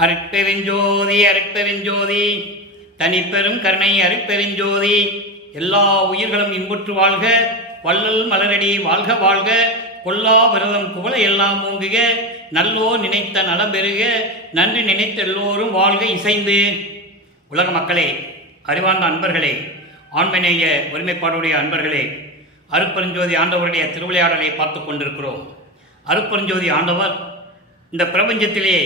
அருட்பெருஞ்சோதி அருட்பெருஞ்சோதி தனிப்பெரும் கருணை அருட்பெருஞ்சோதி. எல்லா உயிர்களும் இன்புற்று வாழ்க, வள்ளல் மலரடி வாழ்க வாழ்க, கொல்லா விரதம் குவளை எல்லாம் ஓங்குக, நல்லோ நினைத்த நலம் பெறுக, நன்றி நினைத்த எல்லோரும் வாழ்க இசைந்து. உலக மக்களே, அறிவார்ந்த அன்பர்களே, ஆண்மநேய ஒருமைப்பாடுடைய அன்பர்களே, அருட்பெருஞ்சோதி ஆண்டவருடைய திருவிளையாடலை பார்த்து கொண்டிருக்கிறோம். அருட்பெருஞ்சோதி ஆண்டவர் இந்த பிரபஞ்சத்திலே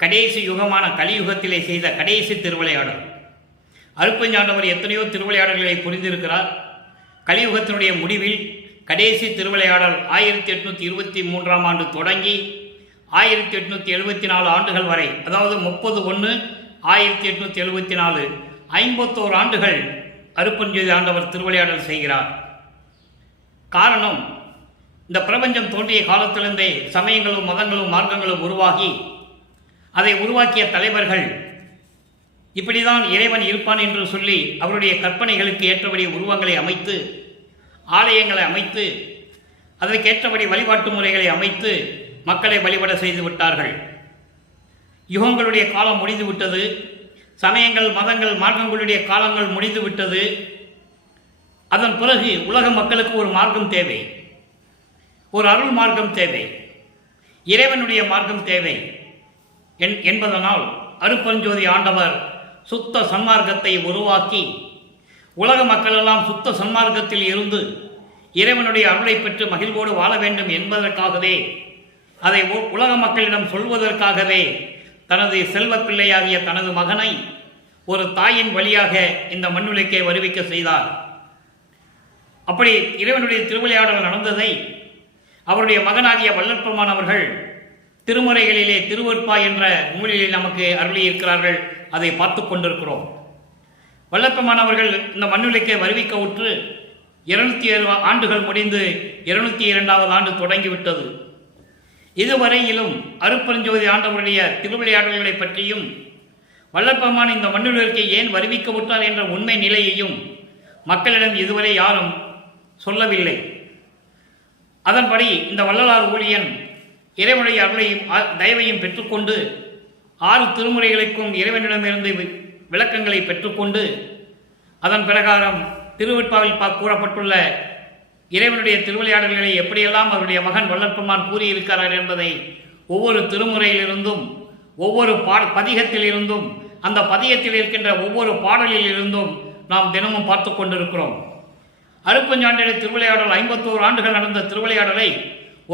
கடைசி யுகமான கலியுகத்திலே செய்த கடைசி திருவிளையாடல். அருட்பெருஞ்சாண்டவர் எத்தனையோ திருவிளையாடல்களை புரிந்திருக்கிறார். கலியுகத்தினுடைய முடிவில் கடைசி திருவிளையாடல் 1823ஆம் ஆண்டு தொடங்கி 1874 ஆண்டுகள் வரை, அதாவது 30/1/1874 51 ஆண்டுகள் அருட்பெருஞ்சோதி ஆண்டவர் திருவிளையாடல் செய்கிறார். காரணம், இந்த பிரபஞ்சம் தோன்றிய காலத்திலிருந்தே சமயங்களும் மதங்களும் மார்க்கங்களும் உருவாகி அதை உருவாக்கிய தலைவர்கள் இப்படிதான் இறைவன் இருப்பான் என்று சொல்லி அவருடைய கற்பனைகளுக்கு ஏற்றபடி உருவங்களை அமைத்து, ஆலயங்களை அமைத்து, அதற்கேற்றபடி வழிபாட்டு முறைகளை அமைத்து மக்களை வழிபட செய்து விட்டார்கள். யுகங்களுடைய காலம் முடிந்துவிட்டது. சமயங்கள் மதங்கள் மார்க்கங்களுடைய காலங்கள் முடிந்துவிட்டது. அதன் பிறகு உலக மக்களுக்கு ஒரு மார்க்கம் தேவை, ஒரு அருள் மார்க்கம் தேவை, இறைவனுடைய மார்க்கம் தேவை என்பதனால் அருட்பெருஞ்சோதி ஆண்டவர் சுத்த சன்மார்க்கத்தை உருவாக்கி உலக மக்களெல்லாம் சுத்த சன்மார்க்கத்தில் இருந்து இறைவனுடைய அருளை பெற்று மகிழ்வோடு வாழ வேண்டும் என்பதற்காகவே, அதை உலக மக்களிடம் சொல்வதற்காகவே தனது செல்வ பிள்ளையாகிய தனது மகனை ஒரு தாயின் வழியாக இந்த மண்ணுலகே வருவிக்க செய்தார். அப்படி இறைவனுடைய திருவிளையாடல் நடந்ததை அவருடைய மகனாகிய வள்ளற்பெருமான் அவர்கள் திருமுறைகளிலே திருவருட்பா என்ற நூலிலே நமக்கு அருளியிருக்கிறார்கள். அதை பார்த்து கொண்டிருக்கிறோம். வள்ளற்பெருமான் அவர்கள் இந்த மண்ணுலகே வருவிக்க உற்று 207 ஆண்டுகள் முடிந்து 202வது ஆண்டு தொடங்கிவிட்டது. இதுவரையிலும் அருட்பெருஞ்சோதி ஆண்டவருடைய திருவிளையாடல்களை பற்றியும் வள்ளற்பெருமான் இந்த மண்ணுலகை ஏன் வருவிக்க விட்டார் என்ற உண்மை நிலையையும் மக்களிடம் இதுவரை யாரும் சொல்லவில்லை. அதன்படி இந்த வள்ளலார் ஊழியன் இறைவனுடைய அருளையும் தயவையும் பெற்றுக்கொண்டு 6 திருமுறைகளுக்கும் இறைவனிடமிருந்து விளக்கங்களை பெற்றுக்கொண்டு அதன் பிரகாரம் திருவருட்பாவில் கூறப்பட்டுள்ள இறைவனுடைய திருவிளையாடல்களை எப்படியெல்லாம் அவருடைய மகன் வள்ளற்பெருமான் கூறியிருக்கிறார் என்பதை ஒவ்வொரு திருமுறையிலிருந்தும் ஒவ்வொரு பதிகத்திலிருந்தும் அந்த பதிகத்தில் இருக்கின்ற ஒவ்வொரு பாடலில் இருந்தும் நாம் தினமும் பார்த்து கொண்டிருக்கிறோம். அருட்பெருஞ்சாண்டியுடைய திருவிளையாடல் 51 ஆண்டுகள் நடந்த திருவிளையாடலை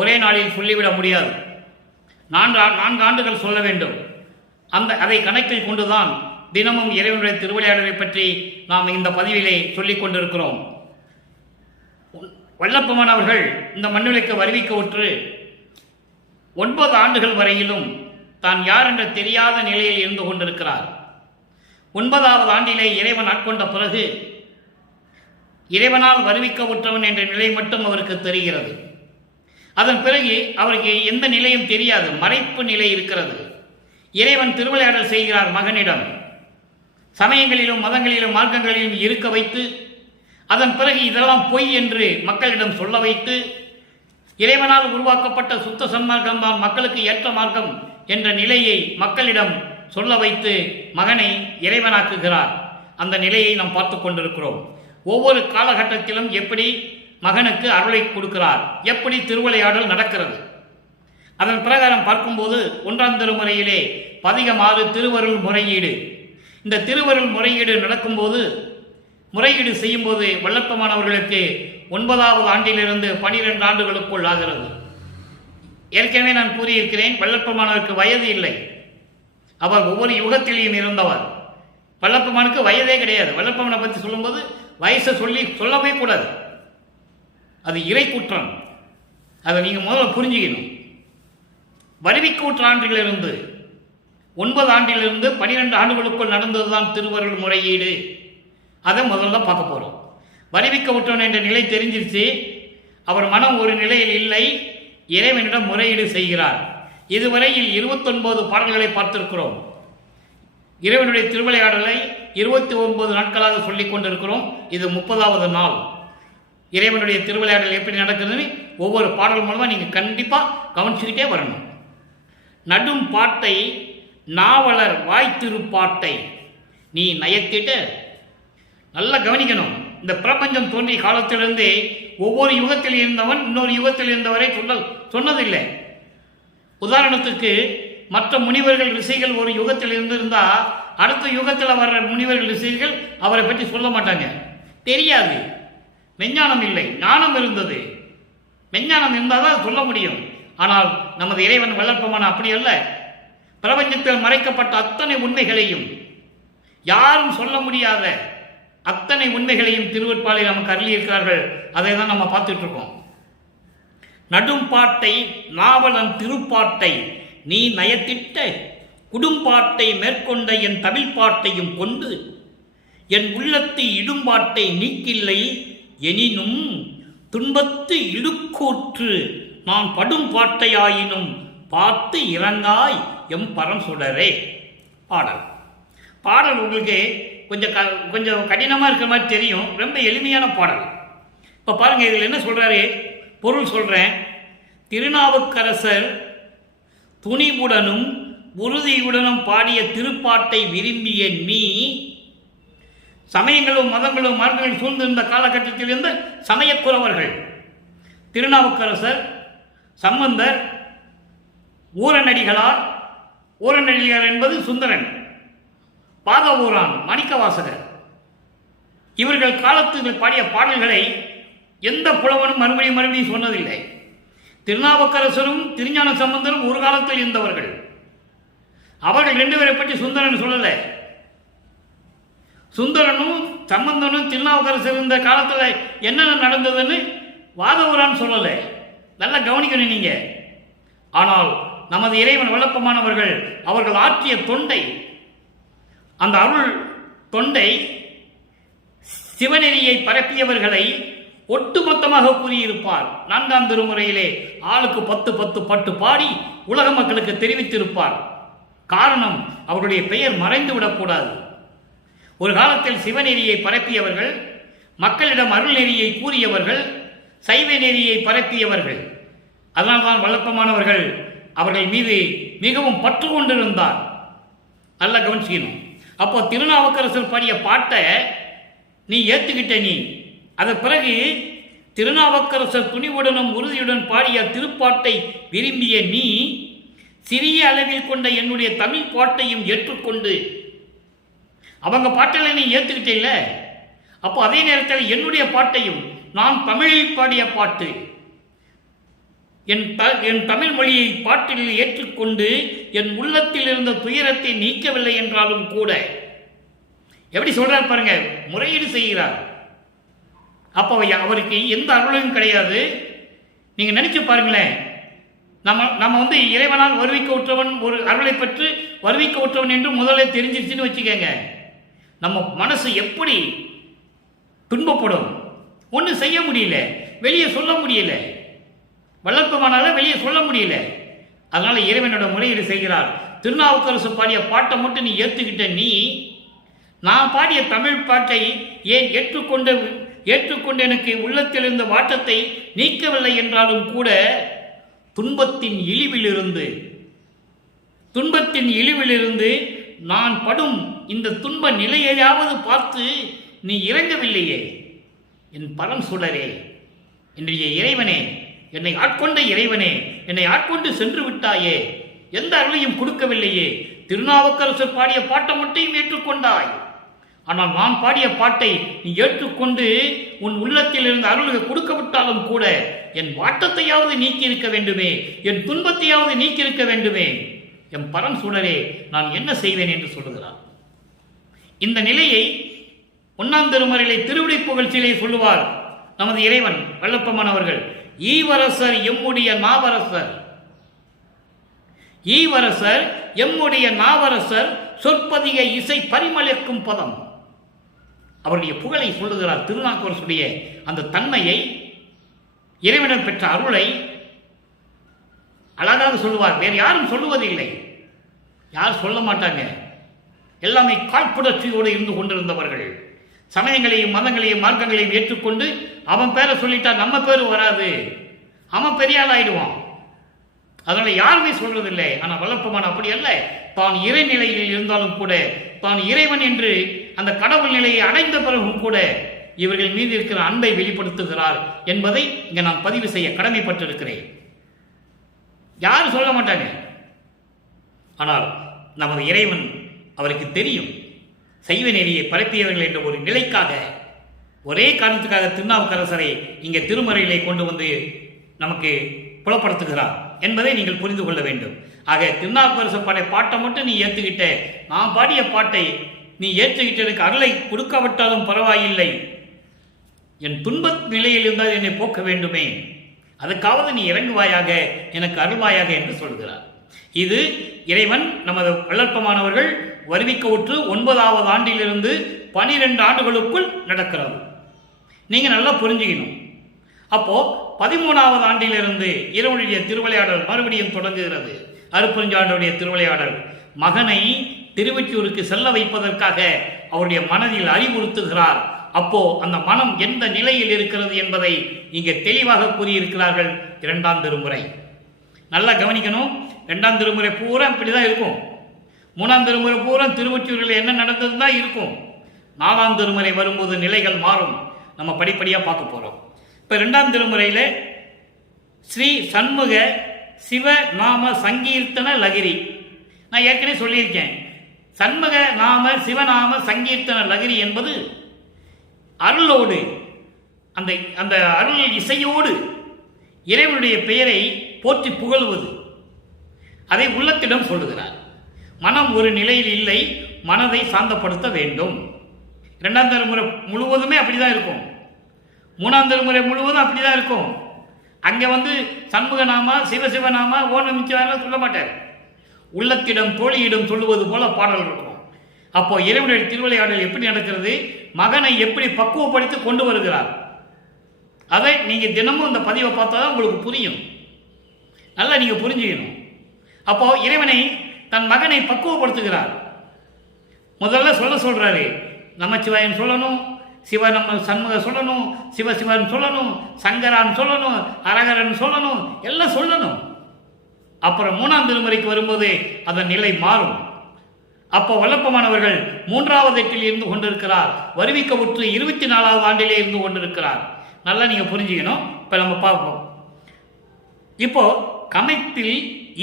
ஒரே நாளில் சொல்லிவிட முடியாது. 4 ஆண்டுகள் சொல்ல வேண்டும். அதை கணக்கில் கொண்டுதான் தினமும் இறைவனுடைய திருவிளையாடலை பற்றி நாம் இந்த பதிவிலே சொல்லிக் கொண்டிருக்கிறோம். வள்ளற்பெருமான் அவர்கள் இந்த மண்ணுலகை வருவிக்க உற்று 9 ஆண்டுகள் வரையிலும் தான் யார் என்ற தெரியாத நிலையில் இருந்து கொண்டிருக்கிறார். 9வது ஆண்டிலே இறைவன் ஆட்கொண்ட பிறகு இறைவனால் வருவிக்க உற்றவன் என்ற நிலை மட்டும் அவருக்கு தெரிகிறது. அதன் பிறகு அவருக்கு எந்த நிலையும் தெரியாது, மறைப்பு நிலை இருக்கிறது. இறைவன் திருவிளையாடல் செய்கிறார் மகனிடம். சமயங்களிலும் மதங்களிலும் மார்க்கங்களிலும் இருக்க வைத்து அதன் பிறகு இதெல்லாம் பொய் என்று மக்களிடம் சொல்ல வைத்து இறைவனால் உருவாக்கப்பட்ட சுத்த சன்மார்க்கம் தான் மக்களுக்கு ஏற்ற மார்க்கம் என்ற நிலையை மக்களிடம் சொல்ல வைத்து மகனை இறைவனாக்குகிறார். அந்த நிலையை நாம் பார்த்து கொண்டிருக்கிறோம். ஒவ்வொரு காலகட்டத்திலும் எப்படி மகனுக்கு அருளை கொடுக்கிறார், எப்படி திருவிளையாடல் நடக்கிறது. அதன் பிரகாரம் பார்க்கும்போது 1ஆம் திருமுறையிலே பதிகம் 6 திருவருள் முறையீடு. இந்த திருவருள் முறையீடு நடக்கும்போது, முறையீடு செய்யும்போது வள்ளற்பெருமான் அவர்களுக்கு 9வது ஆண்டிலிருந்து 12 ஆண்டுகளுக்குள் ஆகிறது. ஏற்கனவே நான் கூறியிருக்கிறேன், வள்ளற்பெருமானவருக்கு வயது இல்லை. அவர் ஒவ்வொரு யுகத்திலையும் இருந்தவர். வள்ளற்பெருமானுக்கு வயதே கிடையாது. வள்ளற்பெருமானை பற்றி சொல்லும்போது வயசை சொல்லவே கூடாது. அது இறை குற்றம். அதை நீங்கள் முதல்ல புரிஞ்சுக்கணும். வருவிக்கூற்று ஆண்டுகளிலிருந்து 9 ஆண்டிலிருந்து 12 ஆண்டுகளுக்குள் நடந்ததுதான் திருவருள் முறையீடு. அதை முதல்ல பார்க்க போகிறோம். வருவிக்க உற்றவன் என்ற நிலை தெரிஞ்சிருச்சு. அவர் மனம் ஒரு நிலையில் இல்லை, இறைவனிடம் முறையீடு செய்கிறார். இதுவரையில் 29 பாடல்களை பார்த்திருக்கிறோம். இறைவனுடைய திருவிளையாடலை 29 நாட்களாக சொல்லிக் கொண்டிருக்கிறோம். இது 30வது நாள். இறைவனுடைய திருவிளையாடல் எப்படி நடக்குதுன்னு ஒவ்வொரு பாடல் மூலமாக நீங்கள் கண்டிப்பாக கவனிச்சுக்கிட்டே வரணும். நடும் பாட்டை நாவலர் வாய்த்திருப்பாட்டை நீ நயத்திட. நல்லா கவனிக்கணும். இந்த பிரபஞ்சம் தோன்றிய காலத்திலிருந்து ஒவ்வொரு யுகத்தில் இருந்தவன் இன்னொரு யுகத்தில் இருந்தவரை சொன்னதில்லை. உதாரணத்துக்கு மற்ற முனிவர்கள் ரிஷிகள் ஒரு யுகத்தில் இருந்திருந்தா அடுத்த யுகத்தில் வர்ற முனிவர்கள் ரிஷிகள் அவரை பற்றி சொல்ல மாட்டாங்க. தெரியாது. மெஞ்ஞானம் இல்லை, ஞானம் இருந்தது. மெஞ்ஞானம் இருந்தால் தான் சொல்ல முடியும். ஆனால் நமது இறைவன் வளர்ப்பமான அப்படி அல்ல. பிரபஞ்சத்தில் மறைக்கப்பட்ட அத்தனை உண்மைகளையும், யாரும் சொல்ல முடியாத அத்தனை உண்மைகளையும் திருவற்பாலில் நமக்கு அருளியிருக்கிறார்கள். அதை தான் நம்ம பார்த்துட்டு இருக்கோம். நடும்பாட்டை நாவலன் திருப்பாட்டை நீ நயத்திட்ட, குடும்பாட்டை மேற்கொண்ட என் தமிழ் பாட்டையும் கொண்டு என் உள்ளத்து இடும்பாட்டை நீக்கில்லை எனினும் துன்பத்து இடுக்கூற்று நான் படும் பாட்டையாயினும் பார்த்து இறங்காய் எம் பரம் சுடரே. பாடல் உங்களுக்கு கொஞ்சம் கடினமாக இருக்கிற மாதிரி தெரியும். ரொம்ப எளிமையான பாடல். இப்போ பாருங்க, இதில் என்ன சொல்றாரு, பொருள் சொல்றேன். திருநாவுக்கரசர் துணிவுடனும் உறுதியுடனும் பாடிய திருப்பாட்டை விரும்பிய நீ, சமயங்களும் மதங்களும் மார்க்கங்களும் சூழ்ந்திருந்த காலகட்டத்தில் இருந்த சமயக்குறவர்கள் திருநாவுக்கரசர், சம்பந்தர், ஊரநடிகளார், ஊரநடிகர் என்பது சுந்தரன், பாதவூரான், மாணிக்கவாசகர், இவர்கள் காலத்தில் பாடிய பாடல்களை எந்த புலவனும் மறுபடியும் சொன்னதில்லை. திருநாவுக்கரசரும் திருஞான சம்பந்தரும் ஒரு காலத்தில் இருந்தவர்கள். அவர்கள் ரெண்டு பேரை பற்றி சுந்தரன் சொல்லலை. சுந்தரனும் சம்பந்தனும் திருநாவுக்கரசர் இருந்த காலத்தில் என்னென்ன நடந்ததுன்னு வாதவூரான் சொல்லலை. நல்லா கவனிக்கணும் நீங்க. ஆனால் நமது இறைவன் விளப்பமானவர்கள் அவர்கள் ஆற்றிய தொண்டை, அந்த அருள் தொண்டை, சிவநெறியை பரப்பியவர்களை ஒட்டுமொத்தமாக கூறியிருப்பார். 4ஆம் திருமுறையிலே ஆளுக்கு 10 பட்டு பாடி உலக மக்களுக்கு தெரிவித்திருப்பார். காரணம், அவருடைய பெயர் மறைந்து விடக்கூடாது. ஒரு காலத்தில் சிவநெறியை பரப்பியவர்கள், மக்களிடம் அருள் நெறியை கூறியவர்கள், சைவ நெறியை பரப்பியவர்கள். அதனால்தான் வழக்கமானவர்கள் அவர்கள் மீது மிகவும் பற்று கொண்டிருந்தார். நல்ல கவனிக்கணும். அப்போ திருநாவுக்கரசர் பாடிய பாட்டை நீ ஏற்றுக்கிட்ட. நீ அதன் பிறகு திருநாவுக்கரசர் துணிவுடனும் உறுதியுடன் பாடிய திருப்பாட்டை விரும்பிய நீ, சிறிய அளவில் கொண்ட என்னுடைய தமிழ் பாட்டையும் ஏற்றுக்கொண்டு, அவங்க பாட்டை நீ ஏற்றுக்கிட்டே. அப்போ அதே நேரத்தில் என்னுடைய பாட்டையும், நான் தமிழில் பாடிய பாட்டு, என் தமிழ் மொழியை பாட்டில் ஏற்றுக்கொண்டு என் உள்ளத்தில் இருந்த துயரத்தை நீக்கவில்லை என்றாலும் கூட, எப்படி சொல்றார் பாருங்க, முறையீடு செய்கிறார். அப்போ அவருக்கு எந்த அருளும் கிடையாது. நீங்க நினைச்சு பாருங்களேன், நம்ம இறைவனால் வருவிக்க உற்றவன், ஒரு அருளை பெற்று வருவிக்க உற்றவன் என்று முதல்ல தெரிஞ்சிருச்சுன்னு வச்சுக்கோங்க, நம்ம மனசு எப்படி துன்பப்படும். ஒன்றும் செய்ய முடியல, வெளியே சொல்ல முடியல, வளர்ப்பமானால வெளியே சொல்ல முடியல. அதனால இறைவனோட முறையீடு செய்கிறார். திருநாவுக்கரசு பாடிய பாட்டை மட்டும் நீ ஏற்றுக்கிட்ட. நீ, நான் பாடிய தமிழ் பாட்டை ஏன் ஏற்றுக்கொண்டு எனக்கு உள்ளத்தில் இருந்த வாட்டத்தை நீக்கவில்லை என்றாலும் கூட, துன்பத்தின் இழிவிலிருந்து நான் படும் இந்த துன்ப நிலையையாவது பார்த்து நீ இறங்கவில்லையே. என் பரம் சுடரே, என்னுடைய இறைவனே, என்னை ஆட்கொண்ட இறைவனே, என்னை ஆட்கொண்டு சென்று விட்டாயே, எந்த அருளையும் கொடுக்கவில்லையே. திருநாவுக்கரசர் பாடிய பாட்டை மட்டும் ஏற்றுக்கொண்டாய். ஆனால் நான் பாடிய பாட்டை நீ ஏற்றுக்கொண்டு உன் உள்ளத்தில் இருந்த அருளை கொடுக்க விட்டாலும் கூட, என் வாட்டத்தையாவது நீக்கி இருக்க வேண்டுமே, என் துன்பத்தையாவது நீக்கி இருக்க வேண்டுமே. என் பரம் சுடரே, நான் என்ன செய்வேன் என்று சொல்லுகிறார். இந்த நிலையை 1ஆம் திருமுறையிலே திருவிடை புகழ்ச்சியிலே சொல்லுவார் நமது இறைவன் வல்லப்பமானவர்கள். ஈவரசர் எம்முடைய நாவரசர், ஈவரசர் எம்முடைய நாவரசர் சொற்பதிக இசை பரிமளிக்கும் பதம். அவருடைய புகழை சொல்லுகிறார். திருநாவுக்கரசுடைய அந்த தன்மையை, இறைவனிடம் பெற்ற அருளை அழகாக சொல்லுவார். வேறு யாரும் சொல்லுவதில்லை, யாரும் சொல்ல மாட்டாங்க. எல்லாமே காழ்ப்புணர்ச்சியோடு இருந்து கொண்டிருந்தவர்கள். சமயங்களையும் மதங்களையும் மார்க்கங்களையும் ஏற்றுக்கொண்டு, அவன் பேரை சொல்லிட்டா நம்ம பேரு வராது, அவன் பெரிய ஆள் ஆயிடுவான், அதனால யாருமே சொல்றதில்லை. ஆனால் வல்லப்பமான அப்படி அல்ல. தான் இறைநிலையில் இருந்தாலும் கூட, தான் இறைவன் என்று அந்த கடவுள் நிலையை அடைந்த பிறகும் கூட இவர்கள் மீது இருக்கிற அன்பை வெளிப்படுத்துகிறார் என்பதை இங்க நான் பதிவு செய்ய கடமைப்பட்டிருக்கிறேன். யாரும் சொல்ல மாட்டாங்க. ஆனால் நமது இறைவன் அவருக்கு தெரியும். சைவ நெறியை பரப்பியவர்கள் என்ற ஒரு நிலைக்காக, ஒரே காரணத்துக்காக திருநாவுக்கரசரை இங்கே திருமறையிலே கொண்டு வந்து நமக்கு புலப்படுத்துகிறார் என்பதை நீங்கள் புரிந்து கொள்ள வேண்டும். ஆக திருநாவுக்கரசர் பாடிய பாட்டை மட்டும் நீ ஏற்றுக்கிட்ட, நான் பாடிய பாட்டை நீ ஏற்றுக்கிட்டதுக்கு அருளை கொடுக்காவிட்டாலும் பரவாயில்லை, என் துன்ப நிலையில் இருந்தால் என்னை போக்க வேண்டுமே, அதுக்காவது நீ இறங்குவாயாக, எனக்கு அருள்வாயாக என்று சொல்கிறார். இது இறைவன் நமது வள்ளற்பமானவர்கள் வருவிக்க உற்று 9வது ஆண்டிலிருந்து 12 ஆண்டுகளுக்குள் நடக்கிறது. நீங்க நல்லா புரிஞ்சுக்கணும். அப்போ 13வது ஆண்டிலிருந்து இறைவனுடைய திருவிளையாடல் மறுபடியும் தொடங்குகிறது. அருட்பெருஞ்சாண்டவருடைய திருவிளையாடல் மகனை திருவொற்றியூருக்கு செல்ல வைப்பதற்காக அவருடைய மனதில் அறிவுறுத்துகிறார். அப்போ அந்த மனம் எந்த நிலையில் இருக்கிறது என்பதை இங்கே தெளிவாக கூறியிருக்கிறார்கள். 2ஆம் திருமுறை நல்லா கவனிக்கணும். 2ஆம் திருமுறை பூரா இப்படிதான் இருக்கும். 3ஆம் திருமுறை பூரா திருவொற்றியூரில் என்ன நடந்தது தான் இருக்கும். 4ஆம் திருமுறை வரும்போது நிலைகள் மாறும். நம்ம படிப்படியாக பார்க்க போறோம். இப்போ 2ஆம் திருமுறையில் ஸ்ரீ சண்முக சிவ நாம சங்கீர்த்தன லகிரி, நான் ஏற்கனவே சொல்லியிருக்கேன். சண்முக நாம சிவநாம சங்கீர்த்தன லகிரி என்பது அருளோடு, அந்த அந்த அருள் இசையோடு இறைவனுடைய பெயரை போற்றி புகழுவது, அதை உள்ளத்திடம் சொல்லுகிறார். மனம் ஒரு நிலையில் இல்லை, மனதை சாந்தப்படுத்த வேண்டும். 2ஆம் திருமுறை முழுவதுமே அப்படிதான் இருக்கும். 3ஆம் திருமுறை முழுவதும் அப்படிதான் இருக்கும். அங்கே சண்முகநாமா சிவசிவநாமா ஓம் நமச்சிவாய சொல்ல மாட்டார். உள்ளத்திடம் தோழியிடம் சொல்லுவது போல பாடல் இருக்கும். அப்போ இறைவனுடைய திருவிளையாடல் எப்படி நடக்கிறது, மகனை எப்படி பக்குவப்படுத்தி கொண்டு வருகிறார், அதை நீங்க தினமும் இந்த பதிவை பார்த்தா தான் உங்களுக்கு புரியும். நல்லா நீங்க புரிஞ்சுக்கணும். அப்போ இறைவனை தன் மகனை பக்குவப்படுத்துகிறார். முதல்ல சொல்றாரு, நமச்சிவாயன் சொல்லணும், சண்முக சொல்லணும், சிவசிவன் சொல்லணும், சங்கரான் சொல்லணும், அரகரன் சொல்லணும், எல்லாம் சொல்லணும். அப்புறம் 3ஆம் திருமுறைக்கு வரும்போது அதன் நிலை மாறும். அப்போ வல்லப்பமானவர்கள் 3வது எட்டில் இருந்து கொண்டிருக்கிறார். வருவிக்க உற்று 24வது ஆண்டிலே இருந்து கொண்டிருக்கிறார். நல்லா நீங்க புரிஞ்சுக்கணும். இப்ப நம்ம பார்ப்போம். இப்போ கமைப்பில்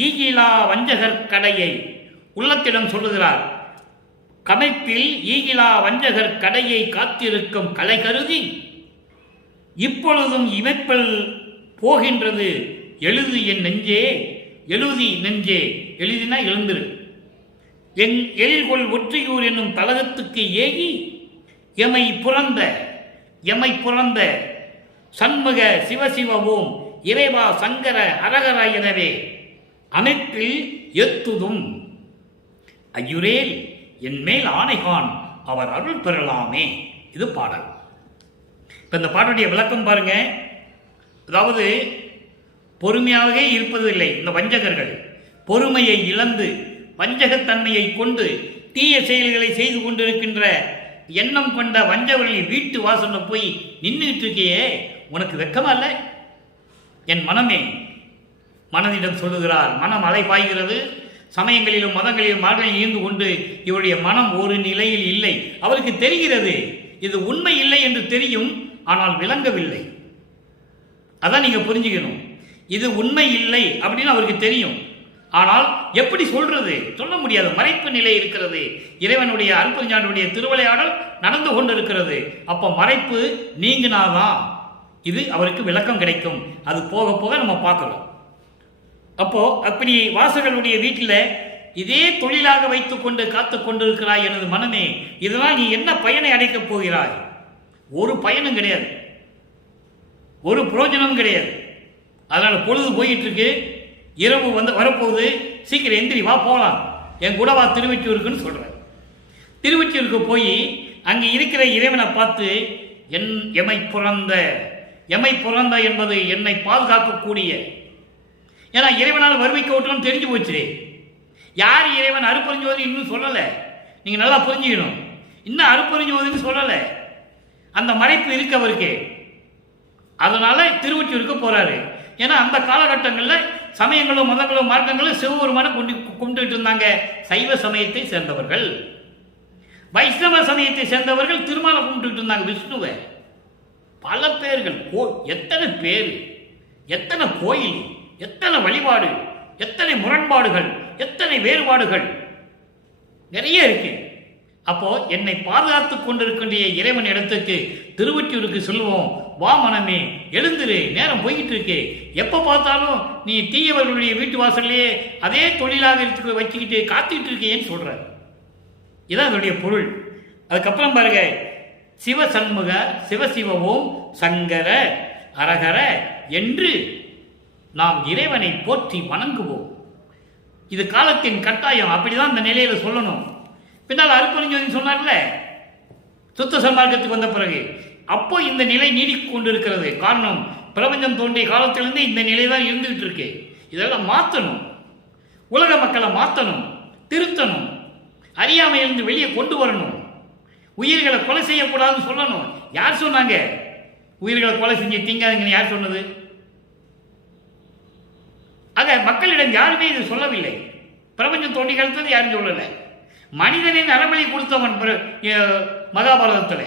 ஈகிலா வஞ்சகர் கடையை உள்ளத்திடம் சொல்லுகிறார். கமைப்பில் ஈகிலா வஞ்சகர் கடையை காத்திருக்கும் கலை கருதி இப்பொழுதும் இமைப்பல் போகின்றது எழுது என் நெஞ்சே, எழுதி நெஞ்சே, எழுதினா எழுந்திரு, என் எழில்கொள் ஒற்றியூர் என்னும் தலகத்துக்கு ஏகி எமை புறந்த சண்முக சிவசிவவோம் இறைவா சங்கர அரகர எனவே அமைப்பில் எத்துதும் ஐயுரேல் என் மேல் ஆணைகான் அவர் அருள் பெறலாமே. இது பாடல். இப்ப இந்த பாட்டுடைய விளக்கம் பாருங்க. அதாவது பொறுமையாகவே இருப்பதில்லை இந்த வஞ்சகர்கள். பொறுமையை இழந்து வஞ்சகத்தன்மையை கொண்டு தீய செயல்களை செய்து கொண்டிருக்கின்ற எண்ணம் கொண்ட வஞ்சகர்களின் வீட்டு வாசல்ல போய் நின்றுகிட்டு இருக்கையே, உனக்கு வெக்கமா இல்லை? என் மனமே, மனதிடம் சொல்லுகிறார். மனம் அலை பாய்கிறது. சமயங்களிலும் மதங்களிலும் மார்களில் இருந்து கொண்டு இவருடைய மனம் ஒரு நிலையில் இல்லை. அவருக்கு தெரிகிறது இது உண்மை இல்லை என்று தெரியும், ஆனால் விளங்கவில்லை. அதான் நீங்க புரிஞ்சுக்கணும். இது உண்மை இல்லை அப்படின்னு அவருக்கு தெரியும், ஆனால் எப்படி சொல்றது, சொல்ல முடியாது. மறைப்பு நிலை இருக்கிறது. இறைவனுடைய அருட்பெருஞ்சாண்டவருடைய திருவிளையாடல் நடந்து கொண்டிருக்கிறது. அப்போ மறைப்பு நீங்கினாதான் இது அவருக்கு விளக்கம் கிடைக்கும். அது போக போக நம்ம பார்க்கலாம். அப்போ அப்படி வாசகர்களுடைய வீட்டில் இதே தொழிலாக வைத்துக் கொண்டு காத்து கொண்டிருக்கிறாய் எனது மனமே, இதனால் நீ என்ன பயனை அடைக்கப் போகிறாய்? ஒரு பயனும் கிடையாது, ஒரு பிரயோஜனமும் கிடையாது. அதனால பொழுது போயிட்டு இருக்கு, இரவு வரப்போகுது, சீக்கிரம் எந்திரி, வா போகலாம், என் கூட வா திருவொற்றியூருக்குன்னு சொல்ற. திருவொற்றியூருக்கு போய் அங்கே இருக்கிற இறைவனை பார்த்து எமை புறந்த என்பது என்னை பாதுகாக்கக்கூடிய, ஏன்னா இறைவனால் வருவிக்க விட்டோம்னு தெரிஞ்சு போச்சு. யார் இறைவன் அருட்பெருஞ்சோதி இன்னும் சொல்லலை. நீங்க நல்லா புரிஞ்சுக்கணும். இன்னும் அருட்பெருஞ்சோதின்னு சொல்லலை. அந்த மறைப்பு இருக்கு அவருக்கு. அதனால திருவொற்றியூருக்கு போறாரு. ஏன்னா அந்த காலகட்டங்களில் சமயங்களும் மதங்களும் மார்க்கங்களும் சிவபெருமான கும்பிட்டுட்டு இருந்தாங்க. சைவ சமயத்தை சேர்ந்தவர்கள், வைஷ்ணவ சமயத்தை சேர்ந்தவர்கள் திருமாலை கும்பிட்டுட்டு இருந்தாங்க, விஷ்ணுவை. பல பேர்கள், எத்தனை பேர், எத்தனை கோயில், எத்தனை வழிபாடு, எத்தனை முரண்பாடுகள், எத்தனை வேறுபாடுகள் நிறைய இருக்கு. அப்போ என்னை பாதுகாத்துக் கொண்டிருக்கின்ற இறைவன் இடத்துக்கு திருவொற்றியூருக்கு சொல்லுவோம். வா மனமே, எழுந்துரு, நேரம் போய்கிட்டு இருக்கு. எப்போ பார்த்தாலும் நீ தீயவர்களுடைய வீட்டு வாசல்லையே அதே தொழிலாக வச்சுக்கிட்டு காத்துக்கிட்டு இருக்கேன்னு சொல்ற. இதான் அதனுடைய பொருள். அதுக்கப்புறம் பாருங்க, சிவசண்முக சிவசிவவோம் சங்கர அரகர என்று நாம் இறைவனை போற்றி வணங்குவோம். இது காலத்தின் கட்டாயம். அப்படிதான் இந்த நிலையில சொல்லணும். பின்னால் அருப்பறிஞர் சொன்னார்ல, சுத்த சன்மார்க்கத்துக்கு வந்த பிறகு, அப்போ இந்த நிலை நீடித்து கொண்டிருக்கிறது. காரணம், பிரபஞ்சம் தோன்றிய காலத்திலிருந்து இந்த நிலை தான் இருந்துகிட்டு இருக்கு. இதெல்லாம் மாற்றணும், உலக மக்களை மாற்றணும், திருத்தணும், அறியாமையிலிருந்து வெளியே கொண்டு வரணும், உயிர்களை கொலை செய்யக்கூடாதுன்னு சொல்லணும். யார் சொன்னாங்க உயிர்களை கொலை செஞ்சு தீங்காதுங்கன்னு? யார் சொன்னது? ஆக மக்களிடம் யாருமே இது சொல்லவில்லை. பிரபஞ்சம் தோண்டி காலத்தில் யாரும் சொல்லலை. மனிதனின் அறவழி கொடுத்தவன் மகாபாரதத்தில்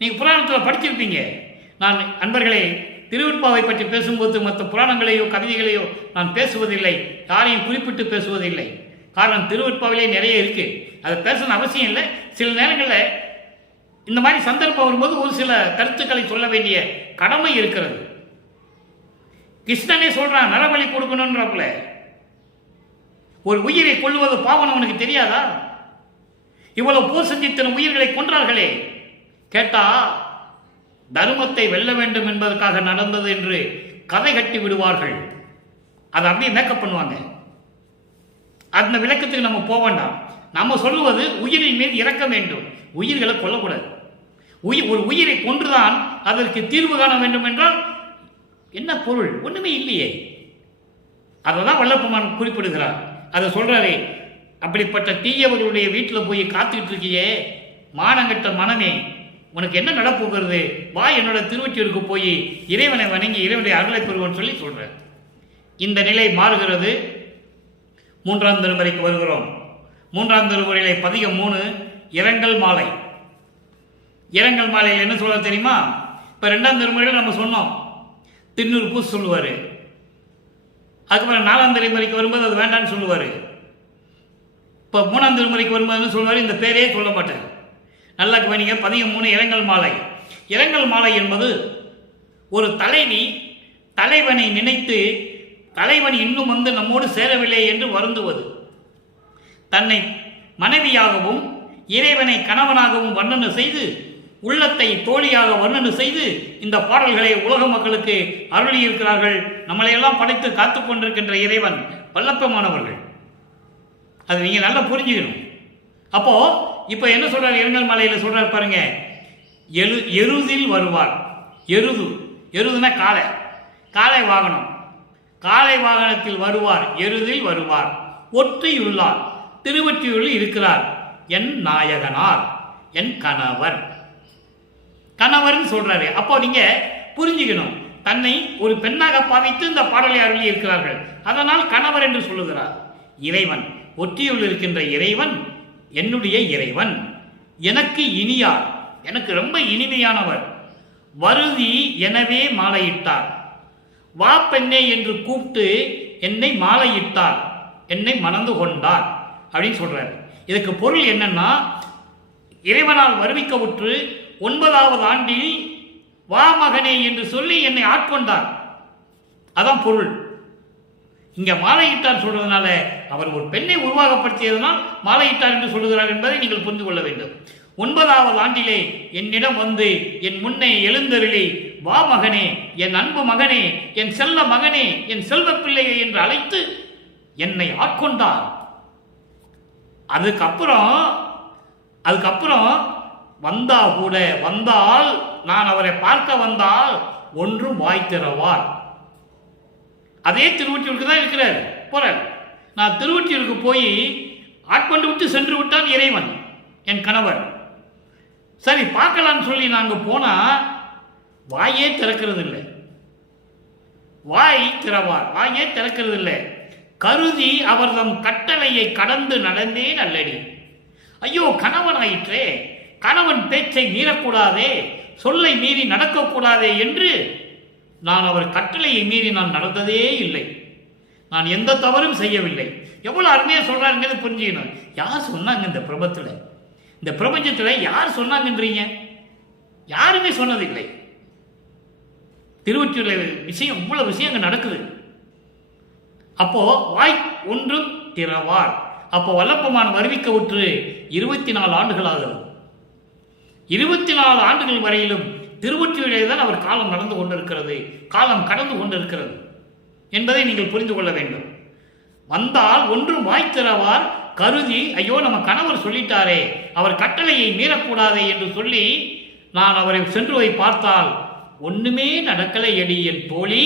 நீங்கள் புராணத்தில் படிச்சிருப்பீங்க. நான் அன்பர்களே, திருவெட்பாவை பற்றி பேசும்போது மற்ற புராணங்களையோ கவிதைகளையோ நான் பேசுவதில்லை, யாரையும் குறிப்பிட்டு பேசுவதில்லை. காரணம், திருவெட்பாவிலே நிறைய இருக்கு, அதை பேசணும் அவசியம் இல்லை. சில நேரங்களில் இந்த மாதிரி சந்தர்ப்பம் வரும்போது ஒரு சில கருத்துக்களை சொல்ல வேண்டிய கடமை இருக்கிறது. கிருஷ்ணனே சொல்றான், நரபலி கொடுக்கணும்ன்றப்பல. ஒரு உயிரை கொள்வது பாவம் அவனுக்கு தெரியாதா? இவ்வளவு போர் செஞ்சித்தன உயிர்களை கொன்றார்களே. கேட்டா தர்மத்தை வெல்ல வேண்டும் என்பதற்காக நடந்தது என்று கதை கட்டி விடுவார்கள். அதை அப்படியே மேக்கப் பண்ணுவாங்க. அந்த விளக்கத்துக்கு நம்ம போக வேண்டாம். நம்ம சொல்லுவது உயிரின் மீது இறக்க வேண்டும், உயிர்களை கொல்லக்கூடாது. ஒரு உயிரை கொன்றுதான் அதற்கு தீர்வு காண வேண்டும் என்றால் என்ன பொருள்? ஒண்ணுமே இல்லையே. அதைதான் வல்லப்பெருமான் குறிப்பிடுகிறார். அதை சொல்றாரே, அப்படிப்பட்ட தீயவர்களுடைய வீட்டில் போய் காத்துக்கிட்டு இருக்கியே மானங்கட்ட மனமே, உனக்கு என்ன நடப்புகிறது? வா என்னோட திருவொற்றியூருக்கு போய் இறைவனை வணங்கி இறைவனுடைய அருளை பெறுவோன்னு சொல்லி சொல்ற. இந்த நிலை மாறுகிறது. 3ஆம் திருமுறைக்கு வருகிறோம். 3ஆம் திருமுறையிலே பதிகம் 3 இரங்கல் மாலை. இரங்கல் மாலையில் என்ன சொல்ல தெரியுமா? இப்ப 2ஆம் திருமுறையில் நம்ம சொன்னோம், திருநூறு பூ சொல்லுவாரு. அதுக்கப்புறம் 4ஆம் திருமுறைக்கு வரும்போது அது வேண்டான்னு சொல்லுவாரு. இப்போ 3ஆம் திருமுறைக்கு வரும்போது சொல்லுவார், இந்த பேரே சொல்ல மாட்டார். நல்லா கவனிங்க. பதிகம் 3 இரங்கல் மாலை. இரங்கல் மாலை என்பது ஒரு தலைவி தலைவனை நினைத்து தலைவன் இன்னும் நம்மோடு சேரவில்லை என்று வருந்துவது. தன்னை மனைவியாகவும் இறைவனை கணவனாகவும் வர்ணனை செய்து, உள்ளத்தை தோழியாக வர்ணனை செய்து இந்த பாடல்களை உலக மக்களுக்கு அருளி இருக்கிறார்கள். நம்மளையெல்லாம் படைத்து காத்து கொண்டிருக்கின்ற இறைவன் வல்லப்பெருமானவர்கள். அது நீங்க நல்லா புரிஞ்சுக்கணும். அப்போ இப்ப என்ன சொல்றாரு? இரங்கல் மாலையில சொல்றாரு பாருங்க, எருதில் வருவார். எருதுனா காளை, காளை வாகனம், காளை வாகனத்தில் வருவார், எருதில் வருவார். ஒற்றியுள்ளார், திருவொற்றியூரில் இருக்கிறார். என் நாயகனார், என் கணவர். கணவர்னு சொல்றாரு. அப்போ நீங்க புரிஞ்சுக்கணும், தன்னை ஒரு பெண்ணாக பாவித்து இந்த பாடலை அருளி இருக்கிறார்கள். அதனால் கணவர் என்று சொல்லுகிறார். இறைவன், ஒற்றியூரில் இருக்கின்ற இறைவன் என்னுடைய இறைவன், எனக்கு இனியார், எனக்கு ரொம்ப இனிமையானவர். வருதி எனவே மாலையிட்டார். வா பெண்ணே என்று கூப்பிட்டு என்னை மாலையிட்டார், என்னை மணந்து கொண்டார் அப்படின்னு சொல்றாரு. இதுக்கு பொருள் என்னன்னா, இறைவனால் வருவிக்கவுற்று 9வது ஆண்டில் வா மகனே என்று சொல்லி என்னை ஆட்கொண்டார். அதான் பொருள். இங்க மாலையிட்டார் சொல்றதுனால அவர் ஒரு பெண்ணை உருவாகப்படுத்தியதனால் மாலையிட்டார் என்று சொல்லுகிறார் என்பதை நீங்கள் புரிந்து கொள்ள வேண்டும். 9வது ஆண்டிலே என்னிடம் வந்து என் முன்னே எழுந்தருளி, வா மகனே, என் அன்பு மகனே, என் செல்ல மகனே, என் செல்வ பிள்ளையை என்று அழைத்து என்னை ஆட்கொண்டார். அதுக்கப்புறம் வந்தா கூட, வந்தால் நான் அவரை பார்க்க வந்தால் ஒன்றும் வாய் திறவார். அதே திருவொற்றியூருக்கு தான் இருக்கிறார், போறார். நான் திருவொற்றியூருக்கு போய் ஆட்கொண்டு விட்டு சென்று விட்டான் இறைவன், என் கணவர். சரி பார்க்கலான்னு சொல்லி நாங்கள் போனா வாயே திறக்கிறது இல்லை. வாய் திறவார், வாயே திறக்கிறது இல்லை. கருதி அவர்தம் கட்டளையை கடந்து நடந்தேன் அல்லடி. ஐயோ, கணவனாயிற்றே, கணவன் பேச்சை மீறக்கூடாதே, சொல்லை மீறி நடக்கக்கூடாதே என்று நான் அவர் கட்டளையை மீறி நான் நடந்ததே இல்லை. நான் எந்த தவறும் செய்யவில்லை. எவ்வளவு அருமையாக சொல்றாருங்கிறது புரிஞ்சுக்கணும். யார் சொன்னாங்க இந்த பிரபத்தில், இந்த பிரபஞ்சத்தில் யார் சொன்னாங்கன்றீங்க? யாருமே சொன்னதில்லை. திருவொற்றியூர்ல விஷயம், இவ்வளவு விஷயம் அங்கே நடக்குது. அப்போ வாய் ஒன்றும் திறவார். அப்போ வல்லப்பமான் வருவிக்க விட்டு 24 ஆண்டுகள் ஆகிறது. 24 ஆண்டுகள் வரையிலும் திருவொற்றியூரிலே தான் அவர் காலம் நடந்து கொண்டிருக்கிறது, காலம் கடந்து கொண்டிருக்கிறது என்பதை நீங்கள் புரிந்து கொள்ள வேண்டும். வந்தால் ஒன்றும் வாய் திறவார் கருதி, ஐயோ நம்ம கணவர் சொல்லிட்டாரே, அவர் கட்டளையை மீறக்கூடாதே என்று சொல்லி நான் அவரை சென்று போய் பார்த்தால் ஒண்ணுமே நடக்கலை எடி என் தோழி.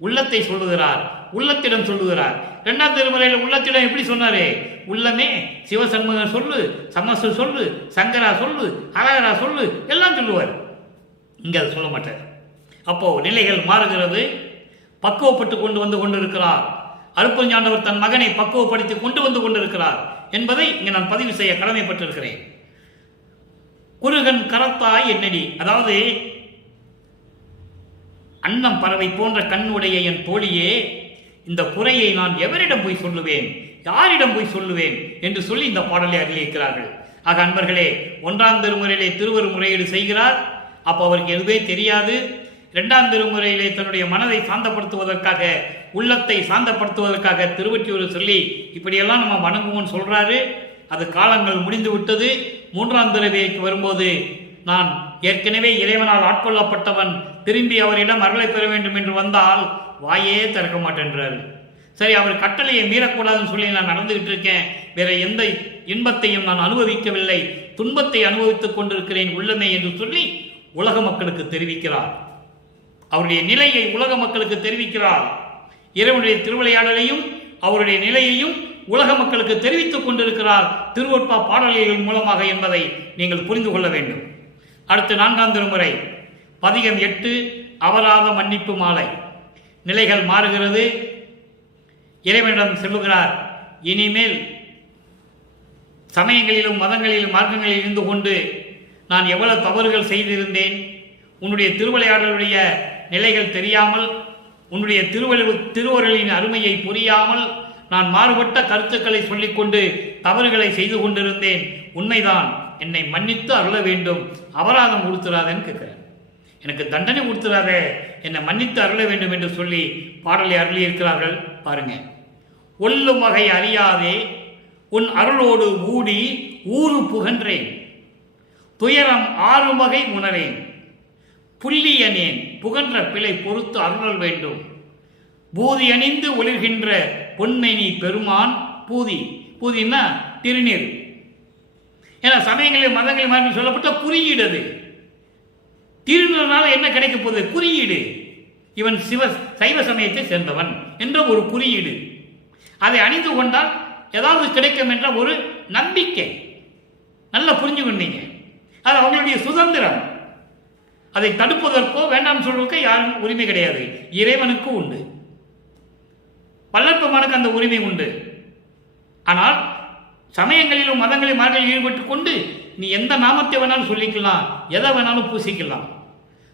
உள்ளத்தை சொல்லுகிறார், உள்ளத்திடம் சொல்லுகிறார். 2ஆம் திருமுறையில் உள்ளத்திடம் எப்படி சொன்னாரு? உள்ளமே சிவசண்முகன் சொல்லு, சமசு சொல்லு, சங்கரா சொல்லு, அழகரா சொல்லு, எல்லாம் சொல்லுவார். இங்க அதை சொல்ல மாட்டார். அப்போ நிலைகள் மாறுகிறது. பக்குவப்பட்டு கொண்டு வந்து கொண்டிருக்கிறார். அருப்பஞ்சாண்டவர் தன் மகனை பக்குவப்படுத்தி கொண்டு வந்து கொண்டிருக்கிறார் என்பதை இங்கு நான் பதிவு செய்ய கடமைப்பட்டிருக்கிறேன். குருகன் கரத்தாய் என்னடி, அதாவது அன்னம் பறவை போன்ற கண்ணுடைய என் தோழியே, இந்த குறையை நான் எவரிடம் போய் சொல்லுவேன், யாரிடம் போய் சொல்லுவேன் என்று சொல்லி இந்த பாடலை அருளியிருக்கிறார்கள். ஆக அன்பர்களே, 1ஆம் திருமுறையிலே திருவர் முறையீடு செய்கிறார். அப்போ அவருக்கு எதுவே தெரியாது. 2ஆம் திருமுறையிலே தன்னுடைய மனதை சாந்தப்படுத்துவதற்காக, உள்ளத்தை சாந்தப்படுத்துவதற்காக திருவொற்றியூர் சொல்லி இப்படியெல்லாம் நம்ம வணங்குவோம்னு சொல்றாரு. அது காலங்கள் முடிந்து விட்டது. 3ஆம் திருமுறைக்கு வரும்போது, நான் ஏற்கனவே இறைவனால் ஆட்கொள்ளப்பட்டவன், திரும்பி அவரிடம் அருளை பெற வேண்டும் என்று வந்தால் வாயே திறக்க மாட்டேன்றாரு. சரி, அவர் கட்டளையை மீறக்கூடாதுன்னு சொல்லி நான் நடந்துகிட்டு இருக்கேன், வேற எந்த இன்பத்தையும் நான் அனுபவிக்கவில்லை, துன்பத்தை அனுபவித்துக் கொண்டிருக்கிறேன் உள்ளமே என்று சொல்லி உலக மக்களுக்கு தெரிவிக்கிறார். அவருடைய நிலையை உலக மக்களுக்கு தெரிவிக்கிறார். இறைவனுடைய திருவிளையாடலையும் அவருடைய நிலையையும் உலக மக்களுக்கு தெரிவித்துக் கொண்டிருக்கிறார் திருவொற்பா பாடல்களின் மூலமாக என்பதை நீங்கள் புரிந்து கொள்ள வேண்டும். அடுத்து 4ஆம் திருமுறை பதிகம் 8 அபராத மன்னிப்பு மாலை. நிலைகள் மாறுகிறது. இறைவனிடம் சொல்லுகிறார், இனிமேல் சமயங்களிலும் மதங்களிலும் மார்க்கங்களில் இருந்து கொண்டு நான் எவ்வளவு தவறுகள் செய்திருந்தேன், உன்னுடைய திருவிளையாடலுடைய நிலைகள் தெரியாமல், உன்னுடைய திருவருளின் அருமையை புரியாமல் நான் மாறுபட்ட கருத்துக்களை சொல்லிக்கொண்டு தவறுகளை செய்து கொண்டிருந்தேன். உண்மைதான், என்னை மன்னித்து அருள வேண்டும், அபராதம் கொடுத்துறாதேன்னு கேட்கிறேன். எனக்கு தண்டனை கொடுத்துறாத, என்னை மன்னித்து அருள வேண்டும் என்று சொல்லி பாடலை அருளியிருக்கிறார்கள். பாருங்க. ஒல்லும் வகை அறியாதே உன் அருளோடு ஊடி ஊறு புகன்றேன், துயரம் 6 வகை உணரேன், புள்ளியனேன் புகன்ற பிழை பொறுத்து அருளல் வேண்டும், பூதி அணிந்து ஒளிர்கின்ற பொன்மைனி பெருமான். பூதி, பூதினா திருநீர். ஏன்னா சமயங்களில் மதங்களில் மாதிரி சொல்லப்பட்ட குறியீடு. அது திருநீர்னால என்ன கிடைக்க போகுது? குறியீடு. இவன் சைவ சமயத்தை சேர்ந்தவன் என்ற ஒரு குறியீடு. அதை அணிந்து கொண்டால் ஏதாவது கிடைக்கும் என்ற ஒரு நம்பிக்கை. நல்லா புரிஞ்சுக்கொண்டீங்க. அது அவங்களுடைய சுதந்திரம். அதை தடுப்பதற்கோ வேண்டாம் சொல்வதற்கோ யாரும் உரிமை கிடையாது. இறைவனுக்கு உண்டு, வல்லற்பமானுக்கு அந்த உரிமை உண்டு. ஆனால் சமயங்களிலும் மதங்களிலும் மார்களில் ஈடுபட்டு கொண்டு நீ எந்த நாமத்தை வேணாலும் சொல்லிக்கலாம், எதை வேணாலும் பூசிக்கலாம்.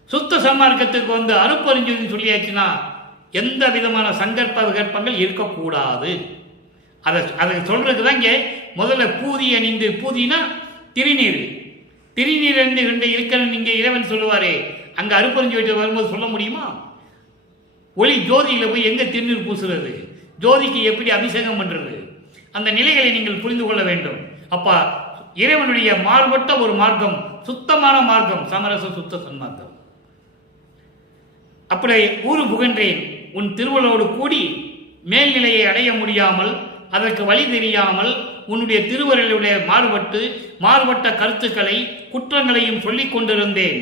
சுத்த சன்மார்க்கத்துக்கு வந்து அருப்பறிஞ்சதுன்னு சொல்லியாச்சுன்னா எந்த விதமான சங்கற்ப விகற்பங்கள் இருக்கக்கூடாது. அதை சொல்றதுக்கு தான் இங்கே முதல்ல பூதி அணிந்து, பூதினா திருநீர், திருநீர் அணிந்து ரெண்டு இருக்கணும். இங்கே இறைவன் சொல்லுவாரே, அங்கே அருப்பறிஞ்சு வீட்டு வரும்போது சொல்ல முடியுமா? ஒளி ஜோதியில போய் எங்க திருநீர் பூசுறது, ஜோதிக்கு எப்படி அபிஷேகம் பண்றது, அந்த நிலைகளை நீங்கள் புரிந்து கொள்ள வேண்டும். அப்பா, இறைவனுடைய மாறுபட்ட ஒரு மார்க்கம், சுத்தமான மார்க்கம், சமரச சுத்த சன்மார்க்கம். அப்படி ஊறு புகன்றேன், உன் திருவள்ளோடு கூடி மேல்நிலையை அடைய முடியாமல், அதற்கு வழி தெரியாமல், உன்னுடைய திருவருளுடைய மாறுபட்ட கருத்துக்களை குற்றங்களையும் சொல்லிக் கொண்டிருந்தேன்.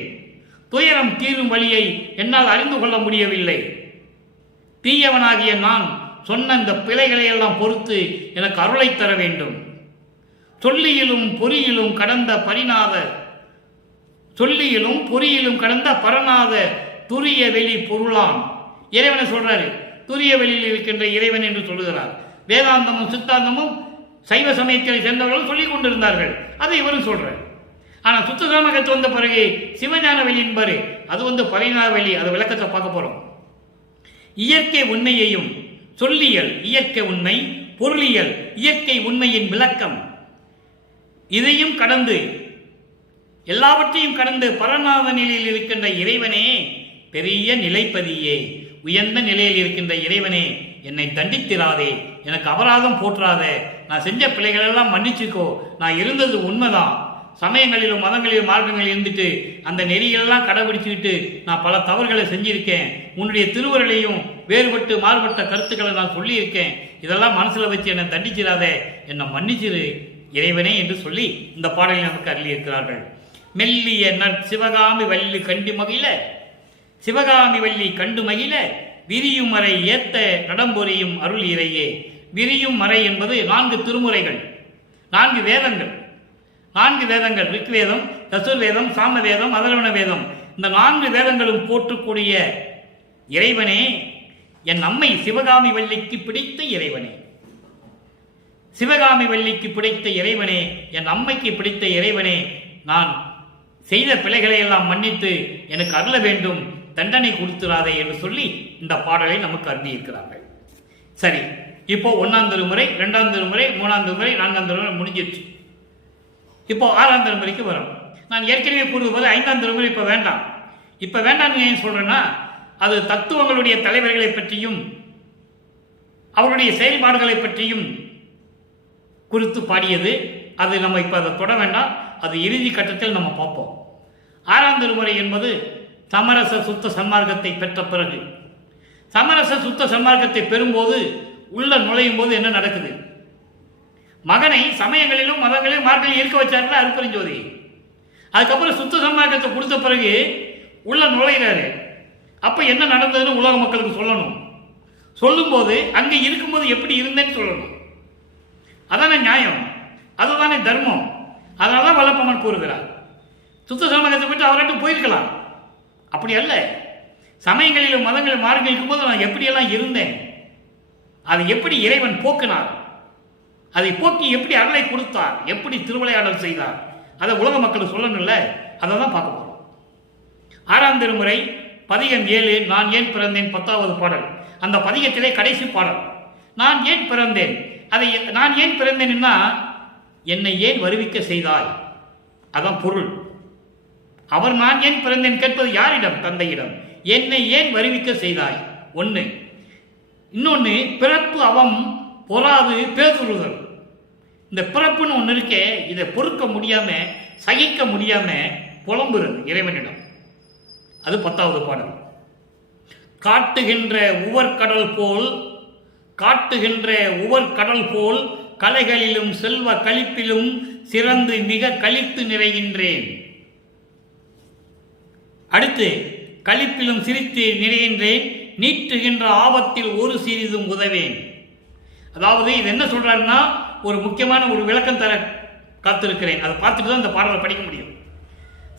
துயரம் தீரும் வழியை என்னால் அறிந்து கொள்ள முடியவில்லை. தீயவனாகிய நான் சொன்ன இந்த பிழைகளை எல்லாம் பொறுத்து எனக்கு அருளை தர வேண்டும். சொல்லியிலும் பொறியிலும் கடந்த சொல்லியிலும் பொறியிலும் கடந்த பரநாத துரிய வெளி பொருளாம் இறைவனை சொல்றாரு. துரிய வெளியில் இருக்கின்ற இறைவன் என்று சொல்லுகிறார். வேதாந்தமும் சித்தாந்தமும் சைவ சமயத்தை சேர்ந்தவர்களும் சொல்லிக் கொண்டிருந்தார்கள். அதை இவரும் சொல்றார். ஆனால் சுத்த சமயத்து வந்த பிறகு சிவஞான வெளி என்பாரு. அது பரிணாம வெளி. அது விளக்கத்தை பார்க்க போறோம். இயற்கை உண்மையையும் சொல்லியல் இயற்கை உண்மை, பொருளியல் இயற்கை உண்மையின் விளக்கம், இதையும் கடந்து எல்லாவற்றையும் கடந்து பரநாத நிலையில் இருக்கின்ற இறைவனே, பெரிய நிலைப்பதியே, உயர்ந்த நிலையில் இருக்கின்ற இறைவனே, என்னை தண்டித்திராதே, எனக்கு அபராதம் போற்றாதே, நான் செஞ்ச பிள்ளைகளெல்லாம் மன்னிச்சுக்கோ, நான் இருந்தது உண்மைதான், சமயங்களிலும் மதங்களிலும் மார்க்கங்களில் இருந்துட்டு அந்த நெறிகளெல்லாம் கடைபிடிச்சுக்கிட்டு நான் பல தவறுகளை செஞ்சிருக்கேன், உன்னுடைய திருவருளையும் வேறுபட்டு மாறுபட்ட கருத்துக்களை நான் சொல்லியிருக்கேன், இதெல்லாம் மனசில் வச்சு என்னை தண்டிச்சிடாதே, என்னை மன்னிச்சிரு இறைவனே என்று சொல்லி இந்த பாடலை நமக்கு அருளி இருக்கிறார்கள். மெல்லிய சிவகாமி வள்ளி கண்டு மகிழ, சிவகாமி வள்ளி கண்டு மகிழ, விரியும் மறை ஏத்த நடம்பொறியும் அருள் இறையே. விரியும் மறை என்பது 4 திருமுறைகள், 4 வேதங்கள், 4 வேதங்கள், ரிக்வேதம், யசுர்வேதம், சாமவேதம், அதர்வண வேதம். இந்த 4 வேதங்களும் போற்றக்கூடிய இறைவனே, என் அம்மை சிவகாமி வள்ளிக்கு பிடித்த இறைவனே, சிவகாமி வள்ளிக்கு பிடித்த இறைவனே, என் அம்மைக்கு பிடித்த இறைவனே, நான் செய்த பிழைகளை எல்லாம் மன்னித்து எனக்கு அருள வேண்டும், தண்டனை கொடுத்துறாதே என்று சொல்லி இந்த பாடலை நமக்கு அருளி இருக்கிறார்கள். சரி, இப்போ 1ஆம் திருமுறை, 2ஆம் திருமுறை, 3ஆம் திருமுறை, 4ஆம் திருமுறை முடிஞ்சிருச்சு. இப்போ 6ஆம் திருமுறைக்கு வரும். நான் ஏற்கனவே கூறுவது 5ஆம் திருமுறை இப்போ வேண்டாம். இப்போ வேண்டாம்னு ஏன் சொல்றேன்னா, அது தத்துவங்களுடைய தலைவர்களை பற்றியும் அவருடைய செயல்பாடுகளை பற்றியும் குறித்து பாடியது. அது நம்ம இப்போ அதை தொட வேண்டாம். அது இறுதி கட்டத்தில் நம்ம பார்ப்போம். 6ஆம் திருமுறை என்பது சமரச சுத்த சன்மார்க்கத்தை பெற்ற பிறகு, சமரச சுத்த சன்மார்க்கத்தை பெறும்போது உள்ள நுழையும் போது என்ன நடக்குது? மகனை சமயங்களிலும் மதங்களிலும் மார்க்கங்களில் இருக்க வச்சாருல அருட்பெருஞ்சோதி. அதுக்கப்புறம் சுத்த சன்மார்க்கத்தை கொடுத்த பிறகு உள்ள நுழைகிறாரு. அப்ப என்ன நடந்ததுன்னு உலக மக்களுக்கு சொல்லணும். சொல்லும்போது அங்கே இருக்கும்போது எப்படி இருந்தேன்னு சொல்லணும். அதானே நியாயம், அதுதானே தர்மம். அதனால வல்லப்பமன் கூறுகிறார், சுத்த சமயத்தை பற்றி அவர்கிட்ட போயிருக்கலாம். அப்படி அல்ல, சமயங்களிலும் மதங்களிலும் மார்க்கங்கள் இருக்கும்போது நான் எப்படியெல்லாம் இருந்தேன், அதை எப்படி இறைவன் போக்கினார், அதை போக்கி எப்படி அருளை கொடுத்தார், எப்படி திருவிளையாடல் செய்தார், அதை உலக மக்களுக்கு சொல்லணும்ல. அதை தான் பார்க்க போறோம். 6ஆம் திருமுறை பதிகம் 7, நான் ஏன் பிறந்தேன், 10வது பாடல். அந்த பதிகத்திலே கடைசி பாடல் நான் ஏன் பிறந்தேன். அதை நான் ஏன் பிறந்தேன்னா, என்னை ஏன் வருவிக்க செய்தாய், அதான் பொருள். அவர் நான் ஏன் பிறந்தேன் கேட்பது யாரிடம்? தந்தையிடம். என்னை ஏன் வருவிக்க செய்தாய் ஒன்று. இன்னொன்று, பிறப்பு அவம் பொறாது பேசுறுதல். இந்த பிறப்புன்னு ஒன்று இருக்கே, இதை பொறுக்க முடியாம சகிக்க முடியாம புலம்புறது இறைவனிடம். அது 10வது பாடல். காட்டுகின்ற உவர்கடல் போல், காட்டுகின்ற உவர்கடல் போல் கலைகளிலும் செல்வ கழிப்பிலும் சிறந்து மிக கழித்து நிறைகின்றேன். அடுத்து, கழிப்பிலும் சிரித்து நிறைகின்றேன், நீட்டுகின்ற ஆபத்தில் ஒரு சிறிதும் உதவேன். அதாவது இது என்ன சொல்றாருன்னா, ஒரு முக்கியமான ஒரு விளக்கம் தர காத்திருக்கிறேன். அதை பார்த்துட்டு தான் இந்த பாடலை படிக்க முடியும்.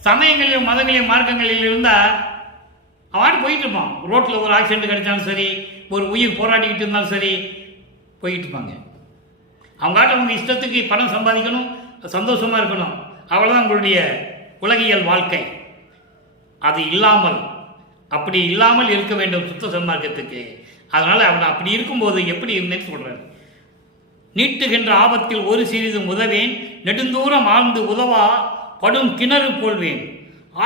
சமயங்களிலும் மதங்களிலும் மார்க்கங்களில் இருந்தால் அவன் போயிட்டு இருப்பான். ரோட்டில் ஒரு ஆக்சிடென்ட் கிடைச்சாலும் சரி, ஒரு உயிர் போராடிக்கிட்டு இருந்தாலும் சரி, போயிட்டு இருப்பாங்க. அவங்க இஷ்டத்துக்கு பணம் சம்பாதிக்கணும், சந்தோஷமா இருக்கணும், அவ்வளோதான் உங்களுடைய உலகியல் வாழ்க்கை. அது இல்லாமல், அப்படி இல்லாமல் இருக்க வேண்டும் சுத்த சன்மார்க்கத்துக்கு. அதனால அவன் அப்படி இருக்கும்போது எப்படி இருந்தேன்னு சொல்றாரு. நீட்டுகின்ற ஆபத்தில் ஒரு சிறிதும் உதவேன், நெடுந்தூரம் ஆழ்ந்து உதவா படும் கிணறு போல்வேன்,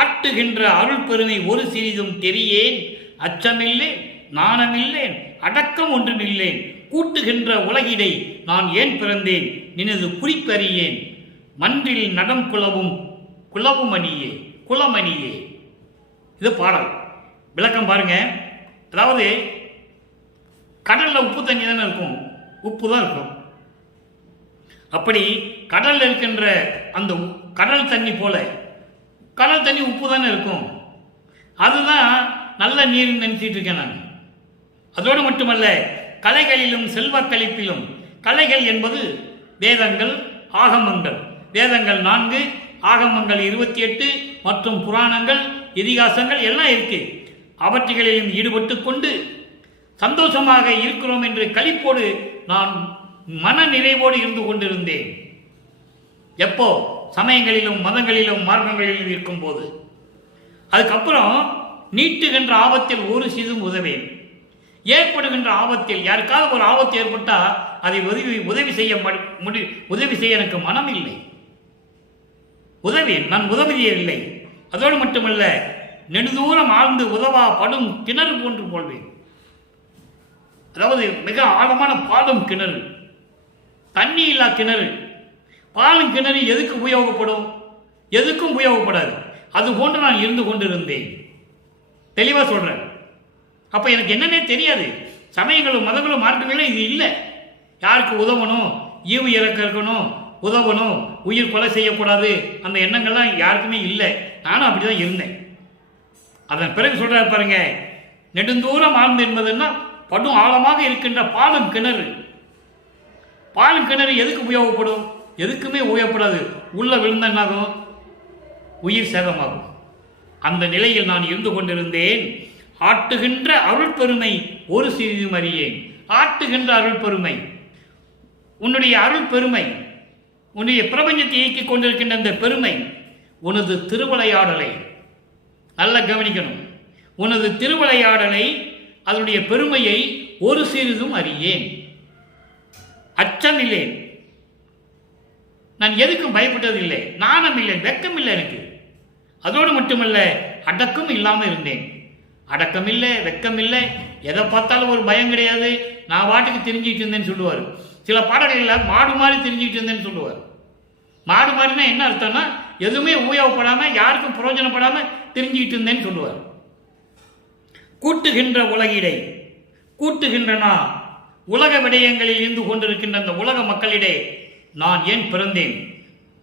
ஆட்டுகின்ற அருள் பெருமை ஒரு சிறிதும் தெரியேன், அச்சமில்லேன் நாணமில்லேன் அடக்கம் ஒன்றுமில்லேன், கூட்டுகின்ற உலகிடை நான் ஏன் பிறந்தேன், நினது குறிப்பறியேன், மன்றில் நடம் குலவும் அணியே குலமணியே. இது பாடல் விளக்கம் பாருங்க. அதாவது கடல்ல உப்பு தண்ணி தானே இருக்கும், உப்பு தான் இருக்கும். அப்படி கடல்ல இருக்கின்ற அந்த கடல் தண்ணி போல, கடல் தண்ணி உப்பு தானே இருக்கும். அதுதான் நல்ல நீர் நினைச்சிட்டு இருக்கேன் நான். அதோடு மட்டுமல்ல, கலைகளிலும் செல்வ கழிப்பிலும், கலைகள் என்பது வேதங்கள் ஆகமங்கள், வேதங்கள் 4, ஆகமங்கள் 28 மற்றும் புராணங்கள் இதிகாசங்கள் எல்லாம் இருக்கு. அவற்றுகளிலும் ஈடுபட்டு கொண்டு சந்தோஷமாக இருக்கிறோம் என்று களிப்போடு நான் மன நிறைவோடு இருந்து கொண்டிருந்தேன். எப்போ? சமயங்களிலும் மதங்களிலும் மார்க்கங்களிலும் இருக்கும்போது. அதுக்கப்புறம் நீட்டுகின்ற ஆபத்தில் ஒரு சிதும் உதவேன். ஏற்படுகின்ற ஆபத்தில் யாருக்காவது ஒரு ஆபத்து ஏற்பட்டால் அதை உதவி செய்ய எனக்கு மனம் இல்லை. உதவேன், நான் உதவியவில்லை. அதோடு மட்டுமல்ல, நெடுதூரம் ஆழ்ந்து உதவா படும் கிணறு போன்று போல்வேன். அதாவது மிக ஆழமான பாடும் கிணறு, தண்ணி இல்லா கிணறு. பாலும் கிணறு எதுக்கு உபயோகப்படும்? எதுக்கும் உபயோகப்படாது. அது போன்று நான் இருந்து கொண்டிருந்தேன். தெளிவாக சொல்றேன். அப்ப எனக்கு என்னன்னே தெரியாது. சமயங்களும் மதங்களும் மார்க்கங்களும் இது இல்லை. யாருக்கு உதவணும், ஈவு இறக்க இருக்கணும், உதவணும், உயிர் கொலை செய்யக்கூடாது, அந்த எண்ணங்கள்லாம் யாருக்குமே இல்லை. நானும் அப்படிதான் இருந்தேன். அதன் பிறகு சொல்றாரு பாருங்க, நெடுந்தூரம் ஆழ்ந்து என்பதுன்னா படும் ஆழமாக இருக்கின்ற பாலும் கிணறு. பாலும் கிணறு எதுக்கு உபயோகப்படும்? எதுக்குமே உபயோகப்படாது. உள்ள விழுந்த என்னாகும்? உயிர் சேதமாகும். அந்த நிலையில் நான் இருந்து கொண்டிருந்தேன். ஆட்டுகின்ற அருள் பெருமை ஒரு சிறிதும் அறியேன். ஆட்டுகின்ற அருள் பெருமை, உன்னுடைய அருள் பெருமை, உன்னுடைய பிரபஞ்சத்தை இயக்கிக் கொண்டிருக்கின்ற அந்த பெருமை, உனது திருவிளையாடலை நல்ல கவனிக்கணும். உனது திருவிளையாடலை, அதனுடைய பெருமையை ஒரு சிறிதும் அறியேன். அச்சமில்லை, நான் எதுக்கும் பயப்பட்டதில்லை, நாணம் இல்லை, வெக்கம் இல்லை எனக்கு. அதோடு மட்டுமல்ல, அடக்கம் இல்லாமல் இருந்தேன். அடக்கம் இல்லை, வெக்கம் இல்லை, எதை பார்த்தாலும் ஒரு பயம் கிடையாது. நான் வாட்டுக்கு தெரிஞ்சுக்கிட்டு இருந்தேன்னு சொல்லுவார். சில பாடல்களில் மாடு மாதிரி தெரிஞ்சுக்கிட்டு இருந்தேன்னு சொல்லுவார். மாடு மாதிரினா என்ன அர்த்தம்னா, எதுவுமே உபயோகப்படாமல் யாருக்கும் பிரயோஜனப்படாமல் தெரிஞ்சுக்கிட்டு இருந்தேன்னு சொல்லுவார். கூட்டுகின்ற உலகிடை, கூட்டுகின்றனா உலக விடயங்களில் இருந்து கொண்டிருக்கின்ற அந்த உலக மக்களிடையே நான் ஏன் பிறந்தேன்?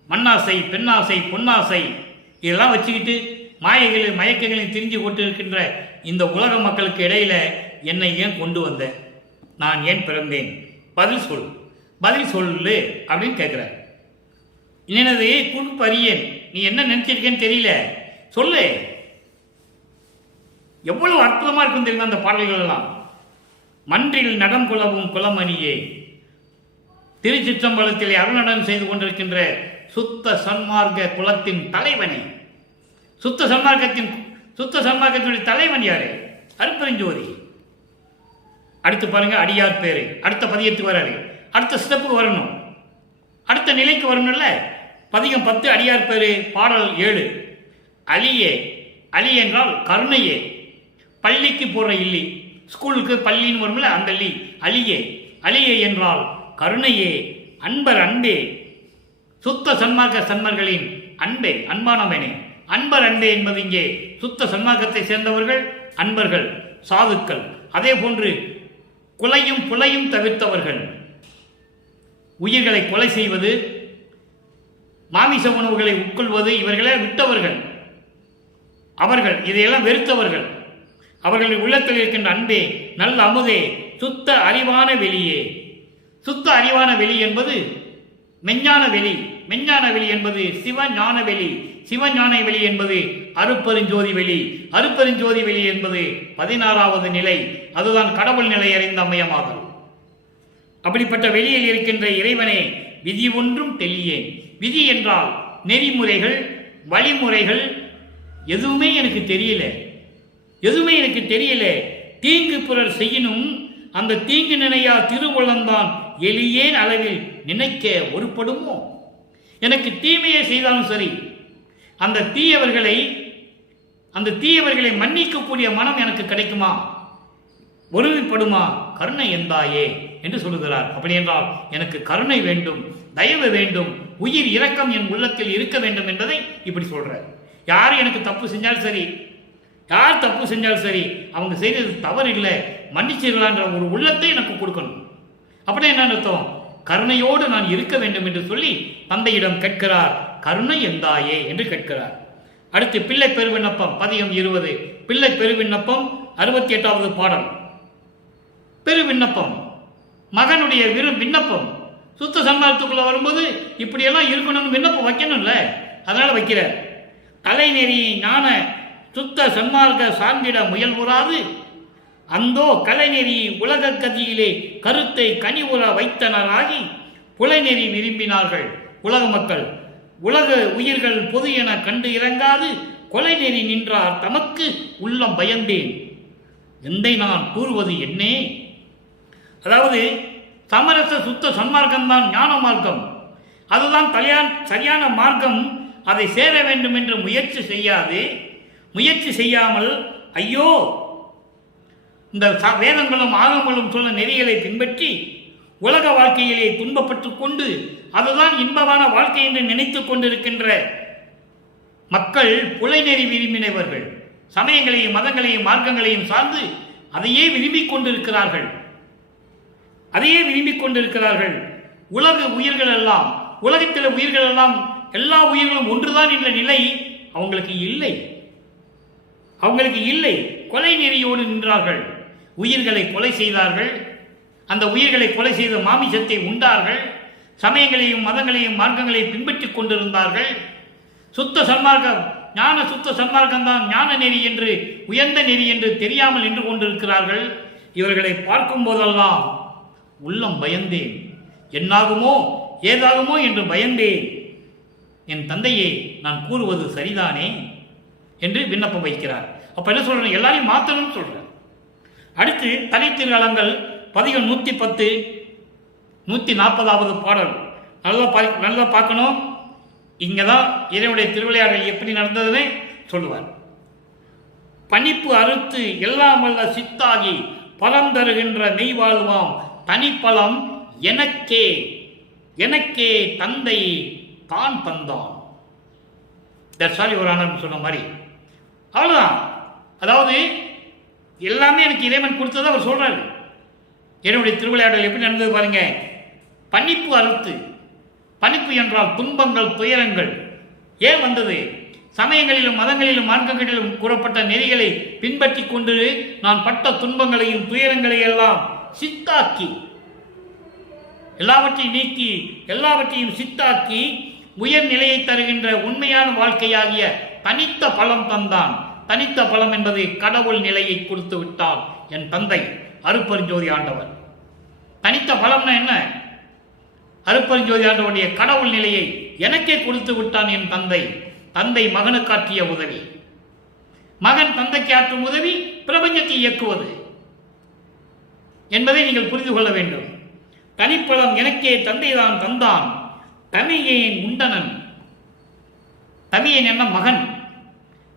மண்ணாசை, பெண்ணாசை, பொன்னாசை இதெல்லாம் வச்சுக்கிட்டு மாயைகளில் மயக்கங்களையும் தெரிஞ்சு கொண்டு இருக்கின்ற இந்த உலக மக்களுக்கு இடையில என்னை ஏன் கொண்டு வந்த? நான் ஏன் பிறந்தேன்? பதில் சொல், பதில் சொல்லு அப்படின்னு கேட்குறார். என்னது குறுப்பரியன், நீ என்ன நினைச்சிருக்கேன்னு தெரியல, சொல்லு. எவ்வளவு அற்புதமா இருக்கும் தெரியுமா அந்த பாடல்கள் எல்லாம். மன்றில் நடம் குலவும் குலமணியே, திருச்சிற்றம்பலத்திலே அருநடம் செய்து கொண்டிருக்கின்ற சுத்த சன்மார்க்க குலத்தின் தலைவனே. சுத்த சன்மார்க்கத்தினுடைய தலைவன் யாரு? அருட்பெருஞ்சோதி. அடுத்து பாருங்க, அடியார் பேரு. அடுத்த பதியத்துக்கு வராரு, அடுத்த ஸ்டெப்புக்கு வரணும், அடுத்த நிலைக்கு வரணும்ல. பதிகம் 10 அடியார் பேரு, பாடல் 7. அலியே, அலி என்றால் கருணையே. பள்ளிக்கு போற இல்லி, ஸ்கூலுக்கு பள்ளின்னு வரும்ல, அந்த லி. அலியே, அலியே என்றால் கருணையே, அன்பர் அன்பே, சுத்த சன்மார்க்க சன்மர்களின் அன்பே, அன்பானவனே. அன்பர் அன்பே என்பது இங்கே சுத்த சன்மார்க்கத்தை சேர்ந்தவர்கள் அன்பர்கள், சாதுக்கள். அதே போன்று குலையும் புலையும் தவிர்த்தவர்கள், உயிர்களை கொலை செய்வது, மாமிச உணவுகளை உட்கொள்வது, இவர்களை விட்டவர்கள், அவர்கள் இதையெல்லாம் வெறுத்தவர்கள். அவர்களின் உள்ளத்தில் இருக்கின்ற அன்பே, நல்ல அமுதே, சுத்த அறிவான வெளியே. சுத்த அறிவான வெளி என்பது மெஞ்ஞான வெளி, மெஞ்ஞான வெளி என்பது சிவஞான வெளி, சிவஞான வெளி என்பது அருட்பெருஞ்சோதி வெளி, அருட்பெருஞ்சோதி வெளி என்பது 16வது நிலை. அதுதான் கடவுள் நிலை அறிந்த அம்மையமாகும். அப்படிப்பட்ட வெளியில் இருக்கின்ற இறைவனே, விதி ஒன்றும் தெளியேன். விதி என்றால் நெறிமுறைகள், வழிமுறைகள் எதுவுமே எனக்கு தெரியல, எதுவுமே எனக்கு தெரியல. தீங்கு பிறர் செய்யினும் அந்த தீங்கு நினையா திருவுள்ளந்தான் எளியேன் அளவில் நினைக்க ஒருபடுமோ. எனக்கு தீமையை செய்தாலும் சரி, அந்த தீயவர்களை மன்னிக்கக்கூடிய மனம் எனக்கு கிடைக்குமா, ஒருமைப்படுமா? கருணை எந்தாயே என்று சொல்லுகிறார். அப்படி என்றால் எனக்கு கருணை வேண்டும், தயவு வேண்டும், உயிர் இரக்கம் என் உள்ளத்தில் இருக்க வேண்டும் என்பதை இப்படி சொல்றார். யார் எனக்கு தப்பு செஞ்சாலும் சரி, யார் தப்பு செஞ்சாலும் சரி, அவங்க செய்தது தவறு இல்லை, மன்னிச்சிடலான்ற ஒரு உள்ளத்தை எனக்கு கொடுக்கணும். அப்படின்னா என்ன அர்த்தம்? கருணையோடு நான் இருக்க வேண்டும் என்று சொல்லி தந்தையிடம் கேட்கிறார். கருணை எந்தாயே என்று கேட்கிறார். அடுத்து பிள்ளை பெருவிண்ணப்பம், பதிகம் 20. பிள்ளை பெருவிண்ணப்பம் 68வது பாடல். பெருவிண்ணப்பம், மகனுடைய விண்ணப்பம். சுத்த சன்மார்க்கத்துக்குள்ள வரும்போது இப்படியெல்லாம் இருக்கணும்னு விண்ணப்பம் வைக்கணும்ல, அதனால வைக்கிறார். தலைநெறி ஞான சுத்த சன்மார்க்க சார்ந்திட முயல்வுறாது அந்தோ கலைநெறி உலக கதியிலே கருத்தை கனிவுற வைத்தனராகி புலைநெறி விரும்பினார்கள். உலக மக்கள் உலக உயிர்கள் பொது என கண்டு இறங்காது கொலை நெறி நின்றார் தமக்கு உள்ளம் பயந்தேன். எந்தை நான் கூறுவது என்னே? அதாவது சமரச சுத்த சன்மார்க்கம்தான் ஞான மார்க்கம். அதுதான் சரியான மார்க்கம். அதை சேர வேண்டும் என்று முயற்சி செய்யாமல் ஐயோ இந்த வேதங்களும் ஆகங்களும் சொன்ன நெறிகளை பின்பற்றி உலக வாழ்க்கையிலே துன்பப்பட்டு கொண்டு அதுதான் இன்பமான வாழ்க்கை என்று நினைத்துக் கொண்டிருக்கின்ற மக்கள் புலைநெறி விரும்பினவர்கள். சமயங்களையும் மதங்களையும் மார்க்கங்களையும் சார்ந்து அதையே விரும்பிக் கொண்டிருக்கிறார்கள். உலக உயிர்கள் எல்லாம், உலகத்தில் உயிர்கள் எல்லாம், எல்லா உயிர்களும் ஒன்றுதான் என்ற நிலை அவங்களுக்கு இல்லை. கொலை நெறியோடு நின்றார்கள். உயிர்களை கொலை செய்தார்கள். அந்த உயிர்களை கொலை செய்த மாமிசத்தை உண்டார்கள். சமயங்களையும் மதங்களையும் மார்க்கங்களையும் பின்பற்றிக் கொண்டிருந்தார்கள். சுத்த சன்மார்க்கம், சுத்த சன்மார்க்கம் தான் ஞான நெறி என்று, உயர்ந்த நெறி என்று தெரியாமல் நின்று கொண்டிருக்கிறார்கள். இவர்களை பார்க்கும் போதெல்லாம் உள்ளம் பயந்தேன். என்னாகுமோ ஏதாகுமோ என்று பயந்தேன். என் தந்தையே, நான் கூறுவது சரிதானே என்று விண்ணப்பம் வைக்கிறார். அப்ப என்ன சொல்றேன்? எல்லாரையும் மாற்றணும்னு சொல்றேன். அடுத்து தனித்திருகளங்கள் பதிகம் 110 140வது பாடல் நல்லா பார்க்கணும். இங்கதான் இறைவனுடைய திருவிளையாடல் எப்படி நடந்ததுன்னு சொல்லுவார். பணிப்பு அறுத்து எல்லாம் வல்ல சித்தாகி பலம் தருகின்ற மெய்வாழ்வாம் தனிப்பலம் எனக்கே தந்தை தான் தந்தான். ஒரு ஆனந்த் சொன்ன மாதிரி அவ்வளவுதான். அதாவது எல்லாமே எனக்கு இறைவன் கொடுத்ததை அவர் சொல்றாரு. என்னுடைய திருவிளையாடல் எப்படி நடந்தது பாருங்க. பணிப்பு அறுத்து, பணிப்பு என்றால் துன்பங்கள் துயரங்கள் ஏன் வந்தது? சமயங்களிலும் மதங்களிலும் மார்க்கங்களிலும் கூறப்பட்ட நெறிகளை பின்பற்றி கொண்டு நான் பட்ட துன்பங்களையும் துயரங்களையும் எல்லாம் சித்தாக்கி, எல்லாவற்றையும் நீக்கி, எல்லாவற்றையும் சித்தாக்கி உயர் நிலையை தருகின்ற உண்மையான வாழ்க்கையாகிய தனித்த பலம் தந்தான். தனித்த பலம் என்பது கடவுள் நிலையை கொடுத்து விட்டார் என் தந்தை அருட்பெருஞ்சோதி ஆண்டவர். தனித்த பலம்னா என்ன? அருட்பெருஞ்சோதி ஆண்டவருடைய கடவுள் நிலையை எனக்கே கொடுத்து விட்டான் என் தந்தை. தந்தை மகனுக்கு ஆற்றிய உதவி, மகன் தந்தைக்கு ஆற்றும் உதவி பிரபஞ்சத்தை இயக்குவது என்பதை நீங்கள் புரிந்து கொள்ள வேண்டும். தனிப்பலம் எனக்கே தந்தைதான் தந்தான். தமியேன் உண்டனன். தமியன் என்ன?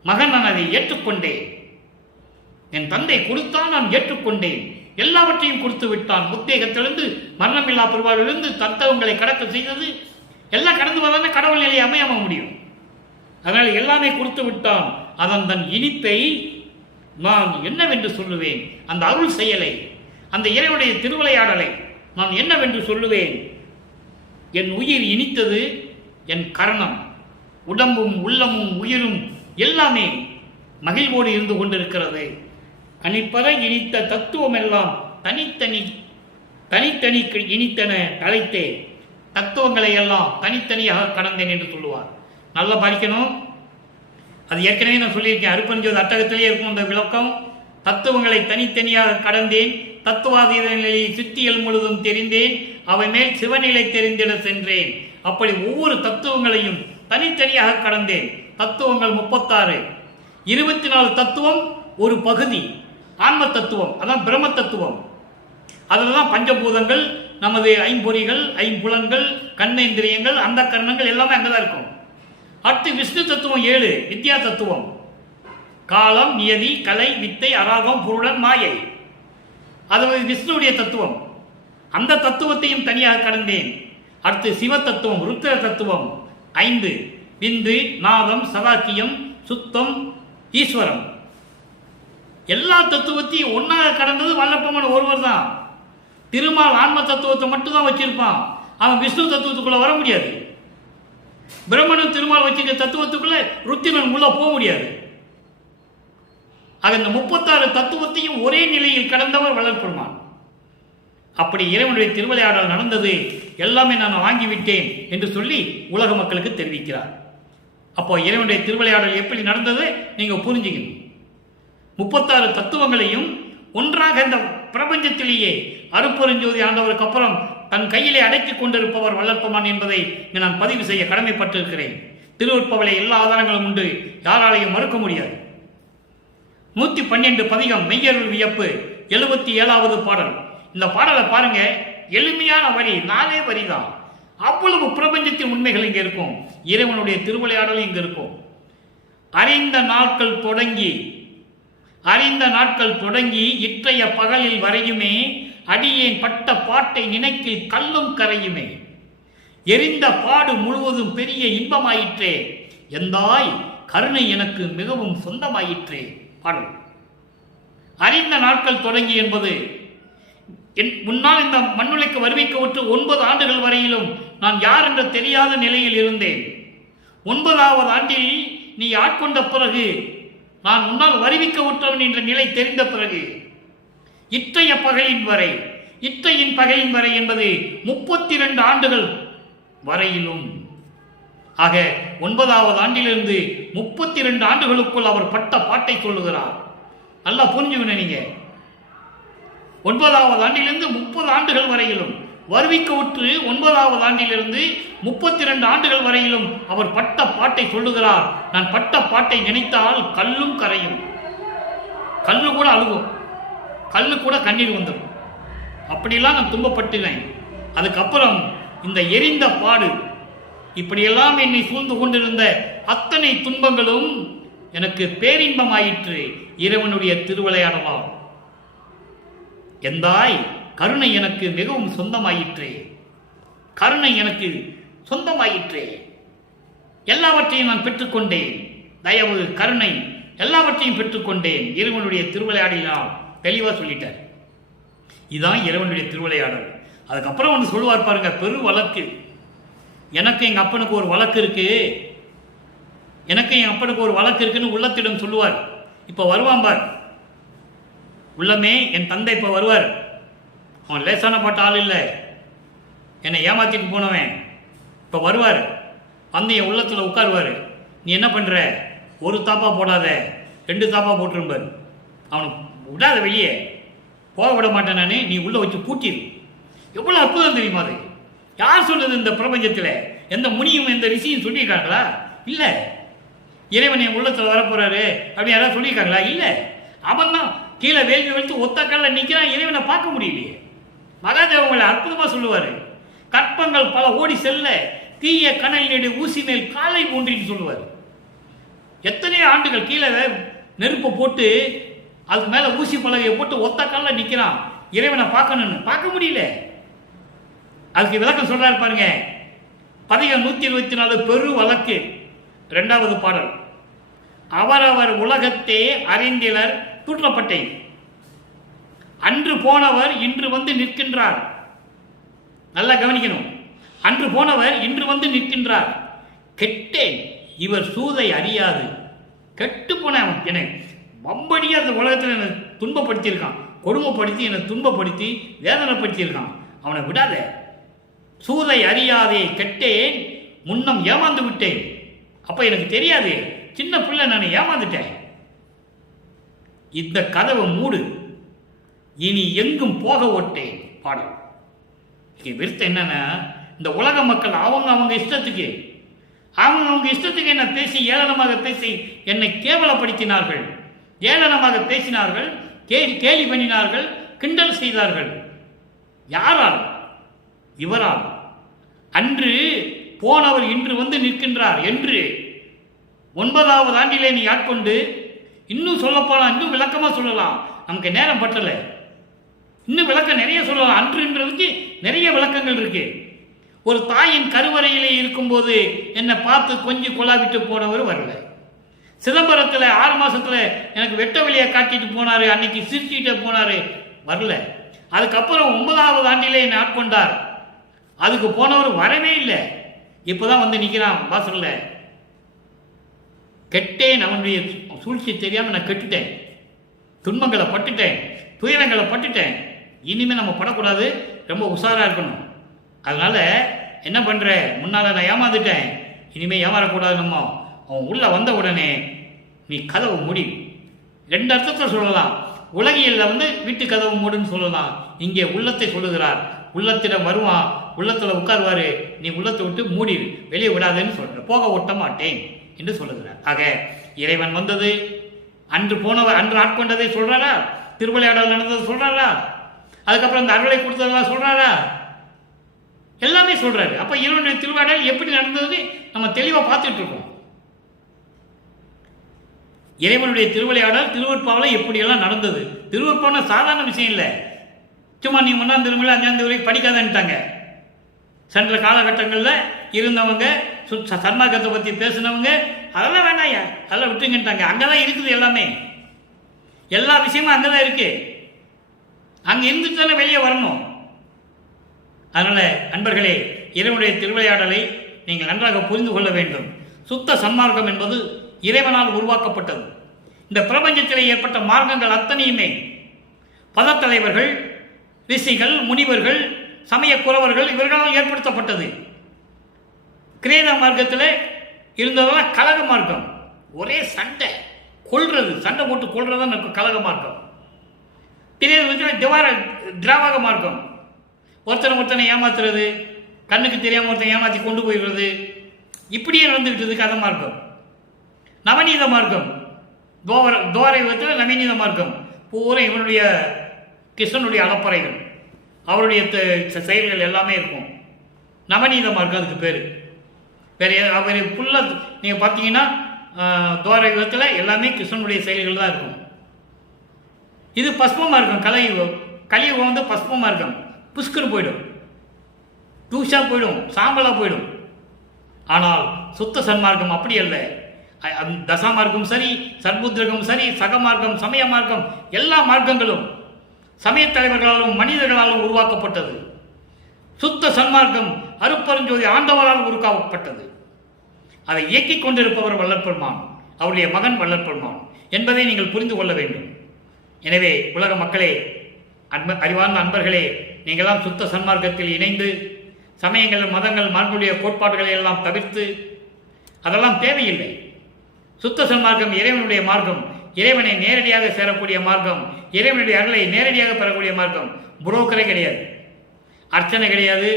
மகன் நான் அதை ஏற்றுக்கொண்டேன். என் தந்தை கொடுத்தான், நான் ஏற்றுக்கொண்டேன். எல்லாவற்றையும் கொடுத்து விட்டான். உத்வேகத்திலிருந்து மரணமில்லா பெருவாழிலிருந்து தத்துவங்களை கடக்க செய்தது எல்லாம் கடந்து வந்தானே கடவுள் நிலையை அமையாம முடியும். அதனால் எல்லாமே கொடுத்து விட்டான். அதன் தன் இனிப்பை நான் என்னவென்று சொல்லுவேன்? அந்த அருள் செயலை, அந்த இறைவனுடைய திருவிளையாடலை நான் என்னவென்று சொல்லுவேன்? என் உயிர் இனித்தது, என் கரணம், உடம்பும் உள்ளமும் உயிரும் எல்லாமே மகிழ்வோடு இருந்து கொண்டிருக்கிறது. கனிப்பற இனித்த தத்துவம் எல்லாம் தனித்தனி இனித்தன தலைத்தே. தத்துவங்களை எல்லாம் தனித்தனியாக கடந்தேன் என்று சொல்லுவார். நல்லா படிக்கணும். அது ஏற்கனவே நான் சொல்லியிருக்கேன். அருட்பெருஞ்சோதி அட்டகத்திலே இருக்கும் அந்த விளக்கம். தத்துவங்களை தனித்தனியாக கடந்தேன். தத்துவாதீத நிலையை சித்தியல் முழுதும் தெரிந்தேன். அவை மேல் சிவநிலை தெரிந்திட சென்றேன். அப்படி ஒவ்வொரு தத்துவங்களையும் தனித்தனியாக கடந்தேன். தத்துவங்கள் 36, 24 தத்துவம் ஒரு பகுதி. ஆன்ம தத்துவம், அதான் பிரம்ம தத்துவம். அதில் தான் பஞ்சபூதங்கள், நமது ஐம்பொறிகள், ஐம்புலன்கள், கண்ணேந்திரியங்கள், அந்த கரணங்கள் எல்லாமே அங்கதான் இருக்கும். அடுத்து விஷ்ணு தத்துவம் 7, வித்யா தத்துவம், காலம், நியதி, கலை, வித்தை, அராகம், புருடன், மாயை. அது விஷ்ணுடைய தத்துவம். அந்த தத்துவத்தையும் தனியாக கடந்தேன். அடுத்து சிவ தத்துவம், ருத்ர தத்துவம் 5, விந்து, நாதம், சதாக்கியம், சுத்தம், ஈஸ்வரம். எல்லா தத்துவத்தையும் ஒன்னாக கடந்தது வல்லப்பம்மன் ஒருவர் தான். திருமால் ஆன்ம தத்துவத்தை மட்டும் தான் வச்சிருப்பான். அவன் விஷ்ணு தத்துவத்துக்குள்ள வர முடியாது. பிரம்மனும் திருமால் வச்சிருக்க தத்துவத்துக்குள்ள ருத்திரன் உள்ள போக முடியாது. ஆக இந்த 36 தத்துவத்தையும் ஒரே நிலையில் கடந்தவர் வளர்ப்பெருமான். அப்படி இறைவனுடைய திருவிளையாடல் நடந்தது. எல்லாமே நான் வாங்கிவிட்டேன் என்று சொல்லி உலக மக்களுக்கு தெரிவிக்கிறார். அப்போ இறைவனுடைய திருவிளையாடல் எப்படி நடந்தது நீங்க புரிஞ்சுக்கணும். 36 தத்துவங்களையும் ஒன்றாக இந்த பிரபஞ்சத்திலேயே அருட்பெருஞ்சோதி ஆண்டவருக்கு அப்புறம் தன் கையிலே அடக்கிக் கொண்டிருப்பவர் வல்லற்பமான் என்பதை நான் பதிவு செய்ய கடமைப்பட்டிருக்கிறேன். திருவருட்பவிலே எல்லா ஆதாரங்களும் உண்டு, யாராலையும் மறுக்க முடியாது. 112 பதிகம் மெய்யருள் வியப்பு 77வது பாடல். இந்த பாடலை பாருங்க, எளிமையான வரி, 4 வரிதான். அவ்வளவு பிரபஞ்சத்தின் உண்மைகள் இங்க இருக்கும், இறைவனுடைய திருவிளையாடல் இங்க இருக்கும். அறிந்த நாட்கள் தொடங்கி இற்றைய பகலில் வரையுமே அடியேன் பட்ட பாட்டை நினைக்கில் கல்லும் கரையுமே. எரிந்த பாடு முழுவதும் பெரிய இன்பமாயிற்றே, எந்தாய் கருணை எனக்கு மிகவும் சொந்தமாயிற்றே. பாடல். அறிந்த நாட்கள் தொடங்கி என்பது முன்னால் இந்த மண்ணுலைக்கு வருவிக்க விட்டு 9 ஆண்டுகள் வரையிலும் நான் யார் என்று தெரியாத நிலையில் இருந்தேன். 9வது ஆண்டில் நீ ஆட்கொண்ட பிறகு, நான் முன்னால் வருவிக்க விட்டவன் என்ற நிலை தெரிந்த பிறகு, இற்றையின் பகலின் வரை என்பது 32 ஆண்டுகள் வரையிலும். ஆக 9வது ஆண்டிலிருந்து 32 ஆண்டுகளுக்குள் அவர் பட்ட பாட்டை சொல்லுகிறார். நல்லா புரிஞ்சுக்கணும் நீங்க. 9வது ஆண்டிலிருந்து 30 ஆண்டுகள் வரையிலும் வருவிக்க விட்டு 9வது ஆண்டிலிருந்து 32 ஆண்டுகள் வரையிலும் அவர் பட்ட பாட்டை சொல்லுகிறார். நான் பட்ட பாட்டை நினைத்தால் கல்லும் கரையும், கல்லு கூட அழுகும், கல்லு கூட கண்ணீர் வந்துடும். அப்படியெல்லாம் நான் துன்பப்பட்டேன். அதுக்கப்புறம் இந்த எரிந்த பாடு, இப்படியெல்லாம் என்னை சூழ்ந்து கொண்டிருந்த அத்தனை துன்பங்களும் எனக்கு பேரின்பமாயிற்று இறைவனுடைய திருவிளையாடலாம். எந்தாய் கருணை எனக்கு மிகவும் சொந்தமாயிற்றே, கருணை எனக்கு சொந்தமாயிற்றே. எல்லாவற்றையும் நான் பெற்றுக்கொண்டேன், தயவு கருணை எல்லாவற்றையும் பெற்றுக்கொண்டேன் இறைவனுடைய திருவிளையாடலாம். தெளிவா சொல்லிட்டார். இதுதான் இறைவனுடைய திருவிளையாடல். அதுக்கப்புறம் ஒன்று சொல்லுவார் பாருங்க, பெரு வழக்கு. எனக்கு எங்க அப்பனுக்கு ஒரு வழக்கு இருக்கு, எனக்கு என் அப்பனுக்கு ஒரு வழக்கு இருக்குன்னு உள்ளத்திடம் சொல்லுவார். இப்ப வருவான் பார் உள்ளமே, என் தந்தை இப்ப வருவார். அவன் லேசான பாட்ட ஆள் இல்லை, என்னை ஏமாத்திட்டு போனவன் இப்ப வருவார். வந்து என் உள்ளத்துல உட்காருவார். நீ என்ன பண்ற, ஒரு தாப்பா போடாத 2 தாப்பா போட்டுருப்பார். அவனுக்கு விடாத, வெளியே போக விட மாட்டேன் நான், நீ உள்ள வச்சு பூட்டிடு. எவ்வளவு அற்புதம் தெரியுமா அது? யார் சொல்றது? இந்த பிரபஞ்சத்தில் எந்த முனியும் எந்த ரிஷியும் சொல்லியிருக்காங்களா? இல்லை. இறைவன் என் உள்ளத்தில் வரப்போறாரு அப்படி யாராவது சொல்லியிருக்காங்களா? இல்லை. அவன் தான் கீழே வேள்வி வைத்து ஒத்த கால நிற்கிறான், இறைவனை பார்க்க முடியலையே. மகாதேவங்களை அற்புதமா சொல்லுவாரு. கற்பங்கள் பல ஓடி செல்ல தீய கனல் நெடு ஊசி மேல் காலை ஊன்றின்னு சொல்லுவார். எத்தனையோ ஆண்டுகள் கீழே நெருப்பை போட்டு அதுக்கு மேல ஊசி பலகையை போட்டு ஒத்த கால நிற்கிறான், இறைவனை பார்க்கணும்னு பார்க்க முடியல. அதுக்கு விளக்கம் சொல்றாரு பாருங்க. பதிகம் 124 பெரு வழக்கு 2வது பாடல். அவரவர் உலகத்தே அறிந்திலர் தூற்றப்பட்டேன், அன்று போனவர் இன்று வந்து நிற்கின்றார். நல்லா கவனிக்கணும். அன்று போனவர் இன்று வந்து நிற்கின்றார். கெட்டேன் இவர் சூதை அறியாது. கெட்டு போன என வம்படியா அந்த உலகத்தில் என்னை துன்பப்படுத்தியிருக்கான், கொடுமைப்படுத்தி என்னை துன்பப்படுத்தி வேதனைப்படுத்தியிருக்கான். அவனை விடாத. சூதை அறியாதே கெட்டேன், முன்னம் ஏமாந்து விட்டேன். அப்ப எனக்கு தெரியாது, சின்ன பிள்ளை, நான் ஏமாந்துட்டேன். இந்த கதவை மூடு, இனி எங்கும் போக ஓட்டேன். பாடல். விருத்தம் என்னன்னா, இந்த உலக மக்கள் அவங்க இஷ்டத்துக்கு என்ன பேசி, ஏளனமாக பேசி என்னை கேவலப்படுத்தினார்கள், ஏளனமாக பேசினார்கள், கேலி பண்ணினார்கள், கிண்டல் செய்தார்கள். யாரால்? இவரால். அன்று போனவர் இன்று வந்து நிற்கின்றார் என்று 9வது ஆண்டிலே நீ ஆட்கொண்டு, இன்னும் சொல்லப்போலாம், இன்னும் விளக்கமா சொல்லலாம், நமக்கு நேரம் பற்றல, இன்னும் விளக்கம் நிறைய சொல்லலாம். அன்றுன்றதுக்கு நிறைய விளக்கங்கள் இருக்கு. ஒரு தாயின் கருவறையிலே இருக்கும்போது என்னை பார்த்து கொஞ்சம் கொலாவிட்டு போனவர் வரல. சிதம்பரத்தில் 6 மாசத்துல எனக்கு வெட்ட வெளியை காட்டிட்டு போனாரு, அன்னைக்கு சிரிச்சுட்டு போனாரு, வரல. அதுக்கப்புறம் 9வது ஆண்டிலே என்னை ஆட்கொண்டார், அதுக்கு போனவர் வரவே இல்லை. இப்பதான் வந்து நிற்கிறான் வாசல்ல. கெட்டேன், அவனுடைய சூழ்ச்சி தெரியாம நான் கெட்டுட்டேன், துன்பங்களை பட்டுட்டேன், துயரங்களை பட்டுட்டேன். இனிமே நம்ம படக்கூடாது, ரொம்ப உஷாரா இருக்கணும். அதனால என்ன பண்ற, முன்னால நான் ஏமாந்துட்டேன், இனிமே ஏமாறக்கூடாது. நம்ம அவன் உள்ள வந்த உடனே நீ கதவு முடி. ரெண்டு அர்த்தத்தை சொல்லலாம். உலகியல்ல வீட்டு கதவு மூடுன்னு சொல்லலாம். இங்கே உள்ளத்தை சொல்லுகிறார். உள்ளத்திடம் வருவான், உள்ளத்தில் உட்காருவாரு, நீ உள்ளத்தை விட்டு மூடி வெளியே விடாதுன்னு சொல்ற, போக ஒட்ட மாட்டேன் என்று சொல்லுகிறார். ஆக இறைவன் வந்தது, அன்று போனவர் அன்று ஆட்கொண்டதை சொல்றாரா, திருவிளையாடல் நடந்தது சொல்றாரா, அதுக்கப்புறம் இந்த அருளை கொடுத்ததெல்லாம் சொல்றாரா, எல்லாமே சொல்றாரு. அப்ப இறைவனுடைய திருவிளையாடல் எப்படி நடந்தது நம்ம தெளிவா பார்த்துட்டு இருக்கோம். இறைவனுடைய திருவிளையாடல் திருவற்பாவில எப்படியெல்லாம் நடந்தது. திருவற்பான சாதாரண விஷயம் இல்லை. சும்மா நீ 1ஆம் திருமுறை 5ஆம் திருமுறை படிக்காதன்ட்டாங்க. சென்ற காலகட்டங்களில் இருந்தவங்க, சன்மார்க்கத்தை பற்றி பேசினவங்க, அதெல்லாம் வேணாயா, அதெல்லாம் விட்டுங்கட்டாங்க. அங்கே தான் இருக்குது எல்லாமே, எல்லா விஷயமும் அங்கே தான் இருக்கு. அங்கே இருந்துட்டு தானே வெளியே வரணும். அதனால அன்பர்களே, இறைவனுடைய திருவிளையாடலை நீங்கள் நன்றாக புரிந்து கொள்ள வேண்டும். சுத்த சன்மார்க்கம் என்பது இறைவனால் உருவாக்கப்பட்டது. இந்த பிரபஞ்சத்தில் ஏற்பட்ட மார்க்கங்கள் அத்தனையுமே பதத்தலைவர்கள், ரிஷிகள், முனிவர்கள், சமய குறவர்கள் இவர்களால் ஏற்படுத்தப்பட்டது. கிரேத மார்க்கத்தில் இருந்ததெல்லாம் கலக மார்க்கம். ஒரே சண்டை, கொள்றது, சண்டை போட்டு கொள்றதான் கலக மார்க்கம். திராவக மார்க்கம், ஒருத்தனை ஏமாத்துறது, கண்ணுக்கு தெரியாம ஒருத்தனை ஏமாற்றி கொண்டு போயிடுறது, இப்படியே நடந்துகிட்டு கதை மார்க்கம். நவநீத மார்க்கம், துவார யுகத்தில் நவநீத மார்க்கம் பூரா இவனுடைய கிருஷ்ணனுடைய அலப்பறைகள், அவருடைய செயல்கள் எல்லாமே இருக்கும். நவநீத மார்க்கம் அதுக்கு பேர். வேற அவர் ஃபுல்லாக நீங்கள் பார்த்தீங்கன்னா துவார யுகத்தில் எல்லாமே கிருஷ்ணனுடைய செயல்கள் தான் இருக்கும். இது பஸ்ம மார்க்கம். கலியுகம் பஸ்ம மார்க்கம். புஷ்கர் போயிடும், தூஷா போயிடும், சாம்பலா போயிடும். ஆனால் சுத்த சன்மார்க்கம் அப்படி அல்ல. தசா மார்க்கம் சரி, சர்புத்திரகம் சரி, சக மார்க்கம், சமய மார்க்கம், எல்லா மார்க்கங்களும் சமய தலைவர்களாலும் மனிதர்களாலும் உருவாக்கப்பட்டது. சுத்த சன்மார்க்கம் அருட்பெருஞ்சோதி ஆண்டவரால் உருவாக்கப்பட்டது. அதை இயக்கிக் கொண்டிருப்பவர் வள்ளற்பெருமான், அவருடைய மகன் வள்ளற்பெருமான் என்பதை நீங்கள் புரிந்து கொள்ள வேண்டும். எனவே உலக மக்களே, அறிவார்ந்த அன்பர்களே, நீங்களாம் சுத்த சன்மார்க்கத்தில் இணைந்து சமயங்கள், மதங்கள், மரபுடைய கோட்பாடுகளை எல்லாம் தவிர்த்து, அதெல்லாம் தேவையில்லை. சுத்த சன்மார்க்கம் இறைவனுடைய மார்க்கம், இறைவனை நேரடியாக சேரக்கூடிய மார்க்கம், இறைவனுடைய அருளை நேரடியாக பெறக்கூடிய மார்க்கம். புரோக்கரே கிடையாது, அர்ச்சனை கிடையாது,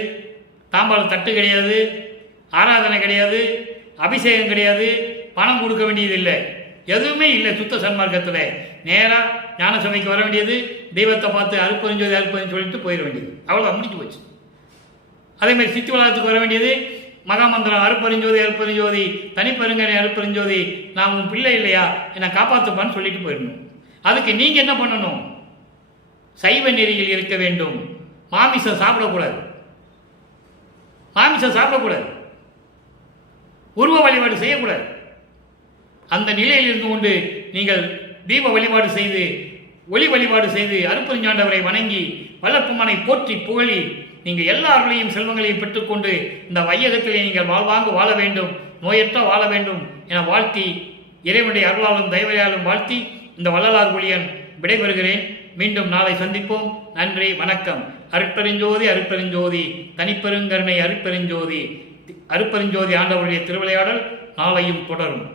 தாம்பாள தட்டு கிடையாது, ஆராதனை கிடையாது, அபிஷேகம் கிடையாது, பணம் கொடுக்க வேண்டியதில்லை, எதுவுமே இல்லை. சுத்த சன்மார்க்கத்தில் நேராக ஞான சபைக்கு வர வேண்டியது, தெய்வத்தை பார்த்து அருட்பெருஞ்சோதி சொல்லிட்டு போயிட வேண்டியது, அவ்வளோ முடிஞ்சு போச்சு. அதேமாதிரி சித்தி வளாகத்துக்கு வர வேண்டியது, மகாமந்திரம் அருட்பெருஞ்சோதி, தனிப்பெருங்கனை அருட்பெருஞ்சோதி, நான் உன் பிள்ளை இல்லையா, என்னை காப்பாற்றுப்பான்னு சொல்லிட்டு போயிடணும். அதுக்கு நீங்கள் என்ன பண்ணணும்? சைவ நெறியில் இருக்க வேண்டும். மாமிசம் சாப்பிடக்கூடாது, உருவ வழிபாடு செய்யக்கூடாது. அந்த நிலையில் இருந்து கொண்டு நீங்கள் தீப வழிபாடு செய்து, ஒளி வழிபாடு செய்து, அருட்பெருஞ்சாண்டவரை வணங்கி, வள்ளற்பெருமானை போற்றி புகழி, நீங்கள் எல்லா அருளையும் செல்வங்களையும் பெற்றுக்கொண்டு இந்த வையகத்திலே நீங்கள் வாழ்வாங்க வாழ வேண்டும், நோயற்ற வாழ வேண்டும் என வாழ்த்தி, இறைவனுடைய அருளாலும் தயவையாலும் வாழ்த்தி இந்த வள்ளலார் ஒளியன் விடைபெறுகிறேன். மீண்டும் நாளை சந்திப்போம். நன்றி, வணக்கம். அருட்பெருஞ்சோதி, தனிப்பெருங்கருணை அருட்பெருஞ்சோதி ஆண்டவருடைய திருவிளையாடல் நாளையும் தொடரும்.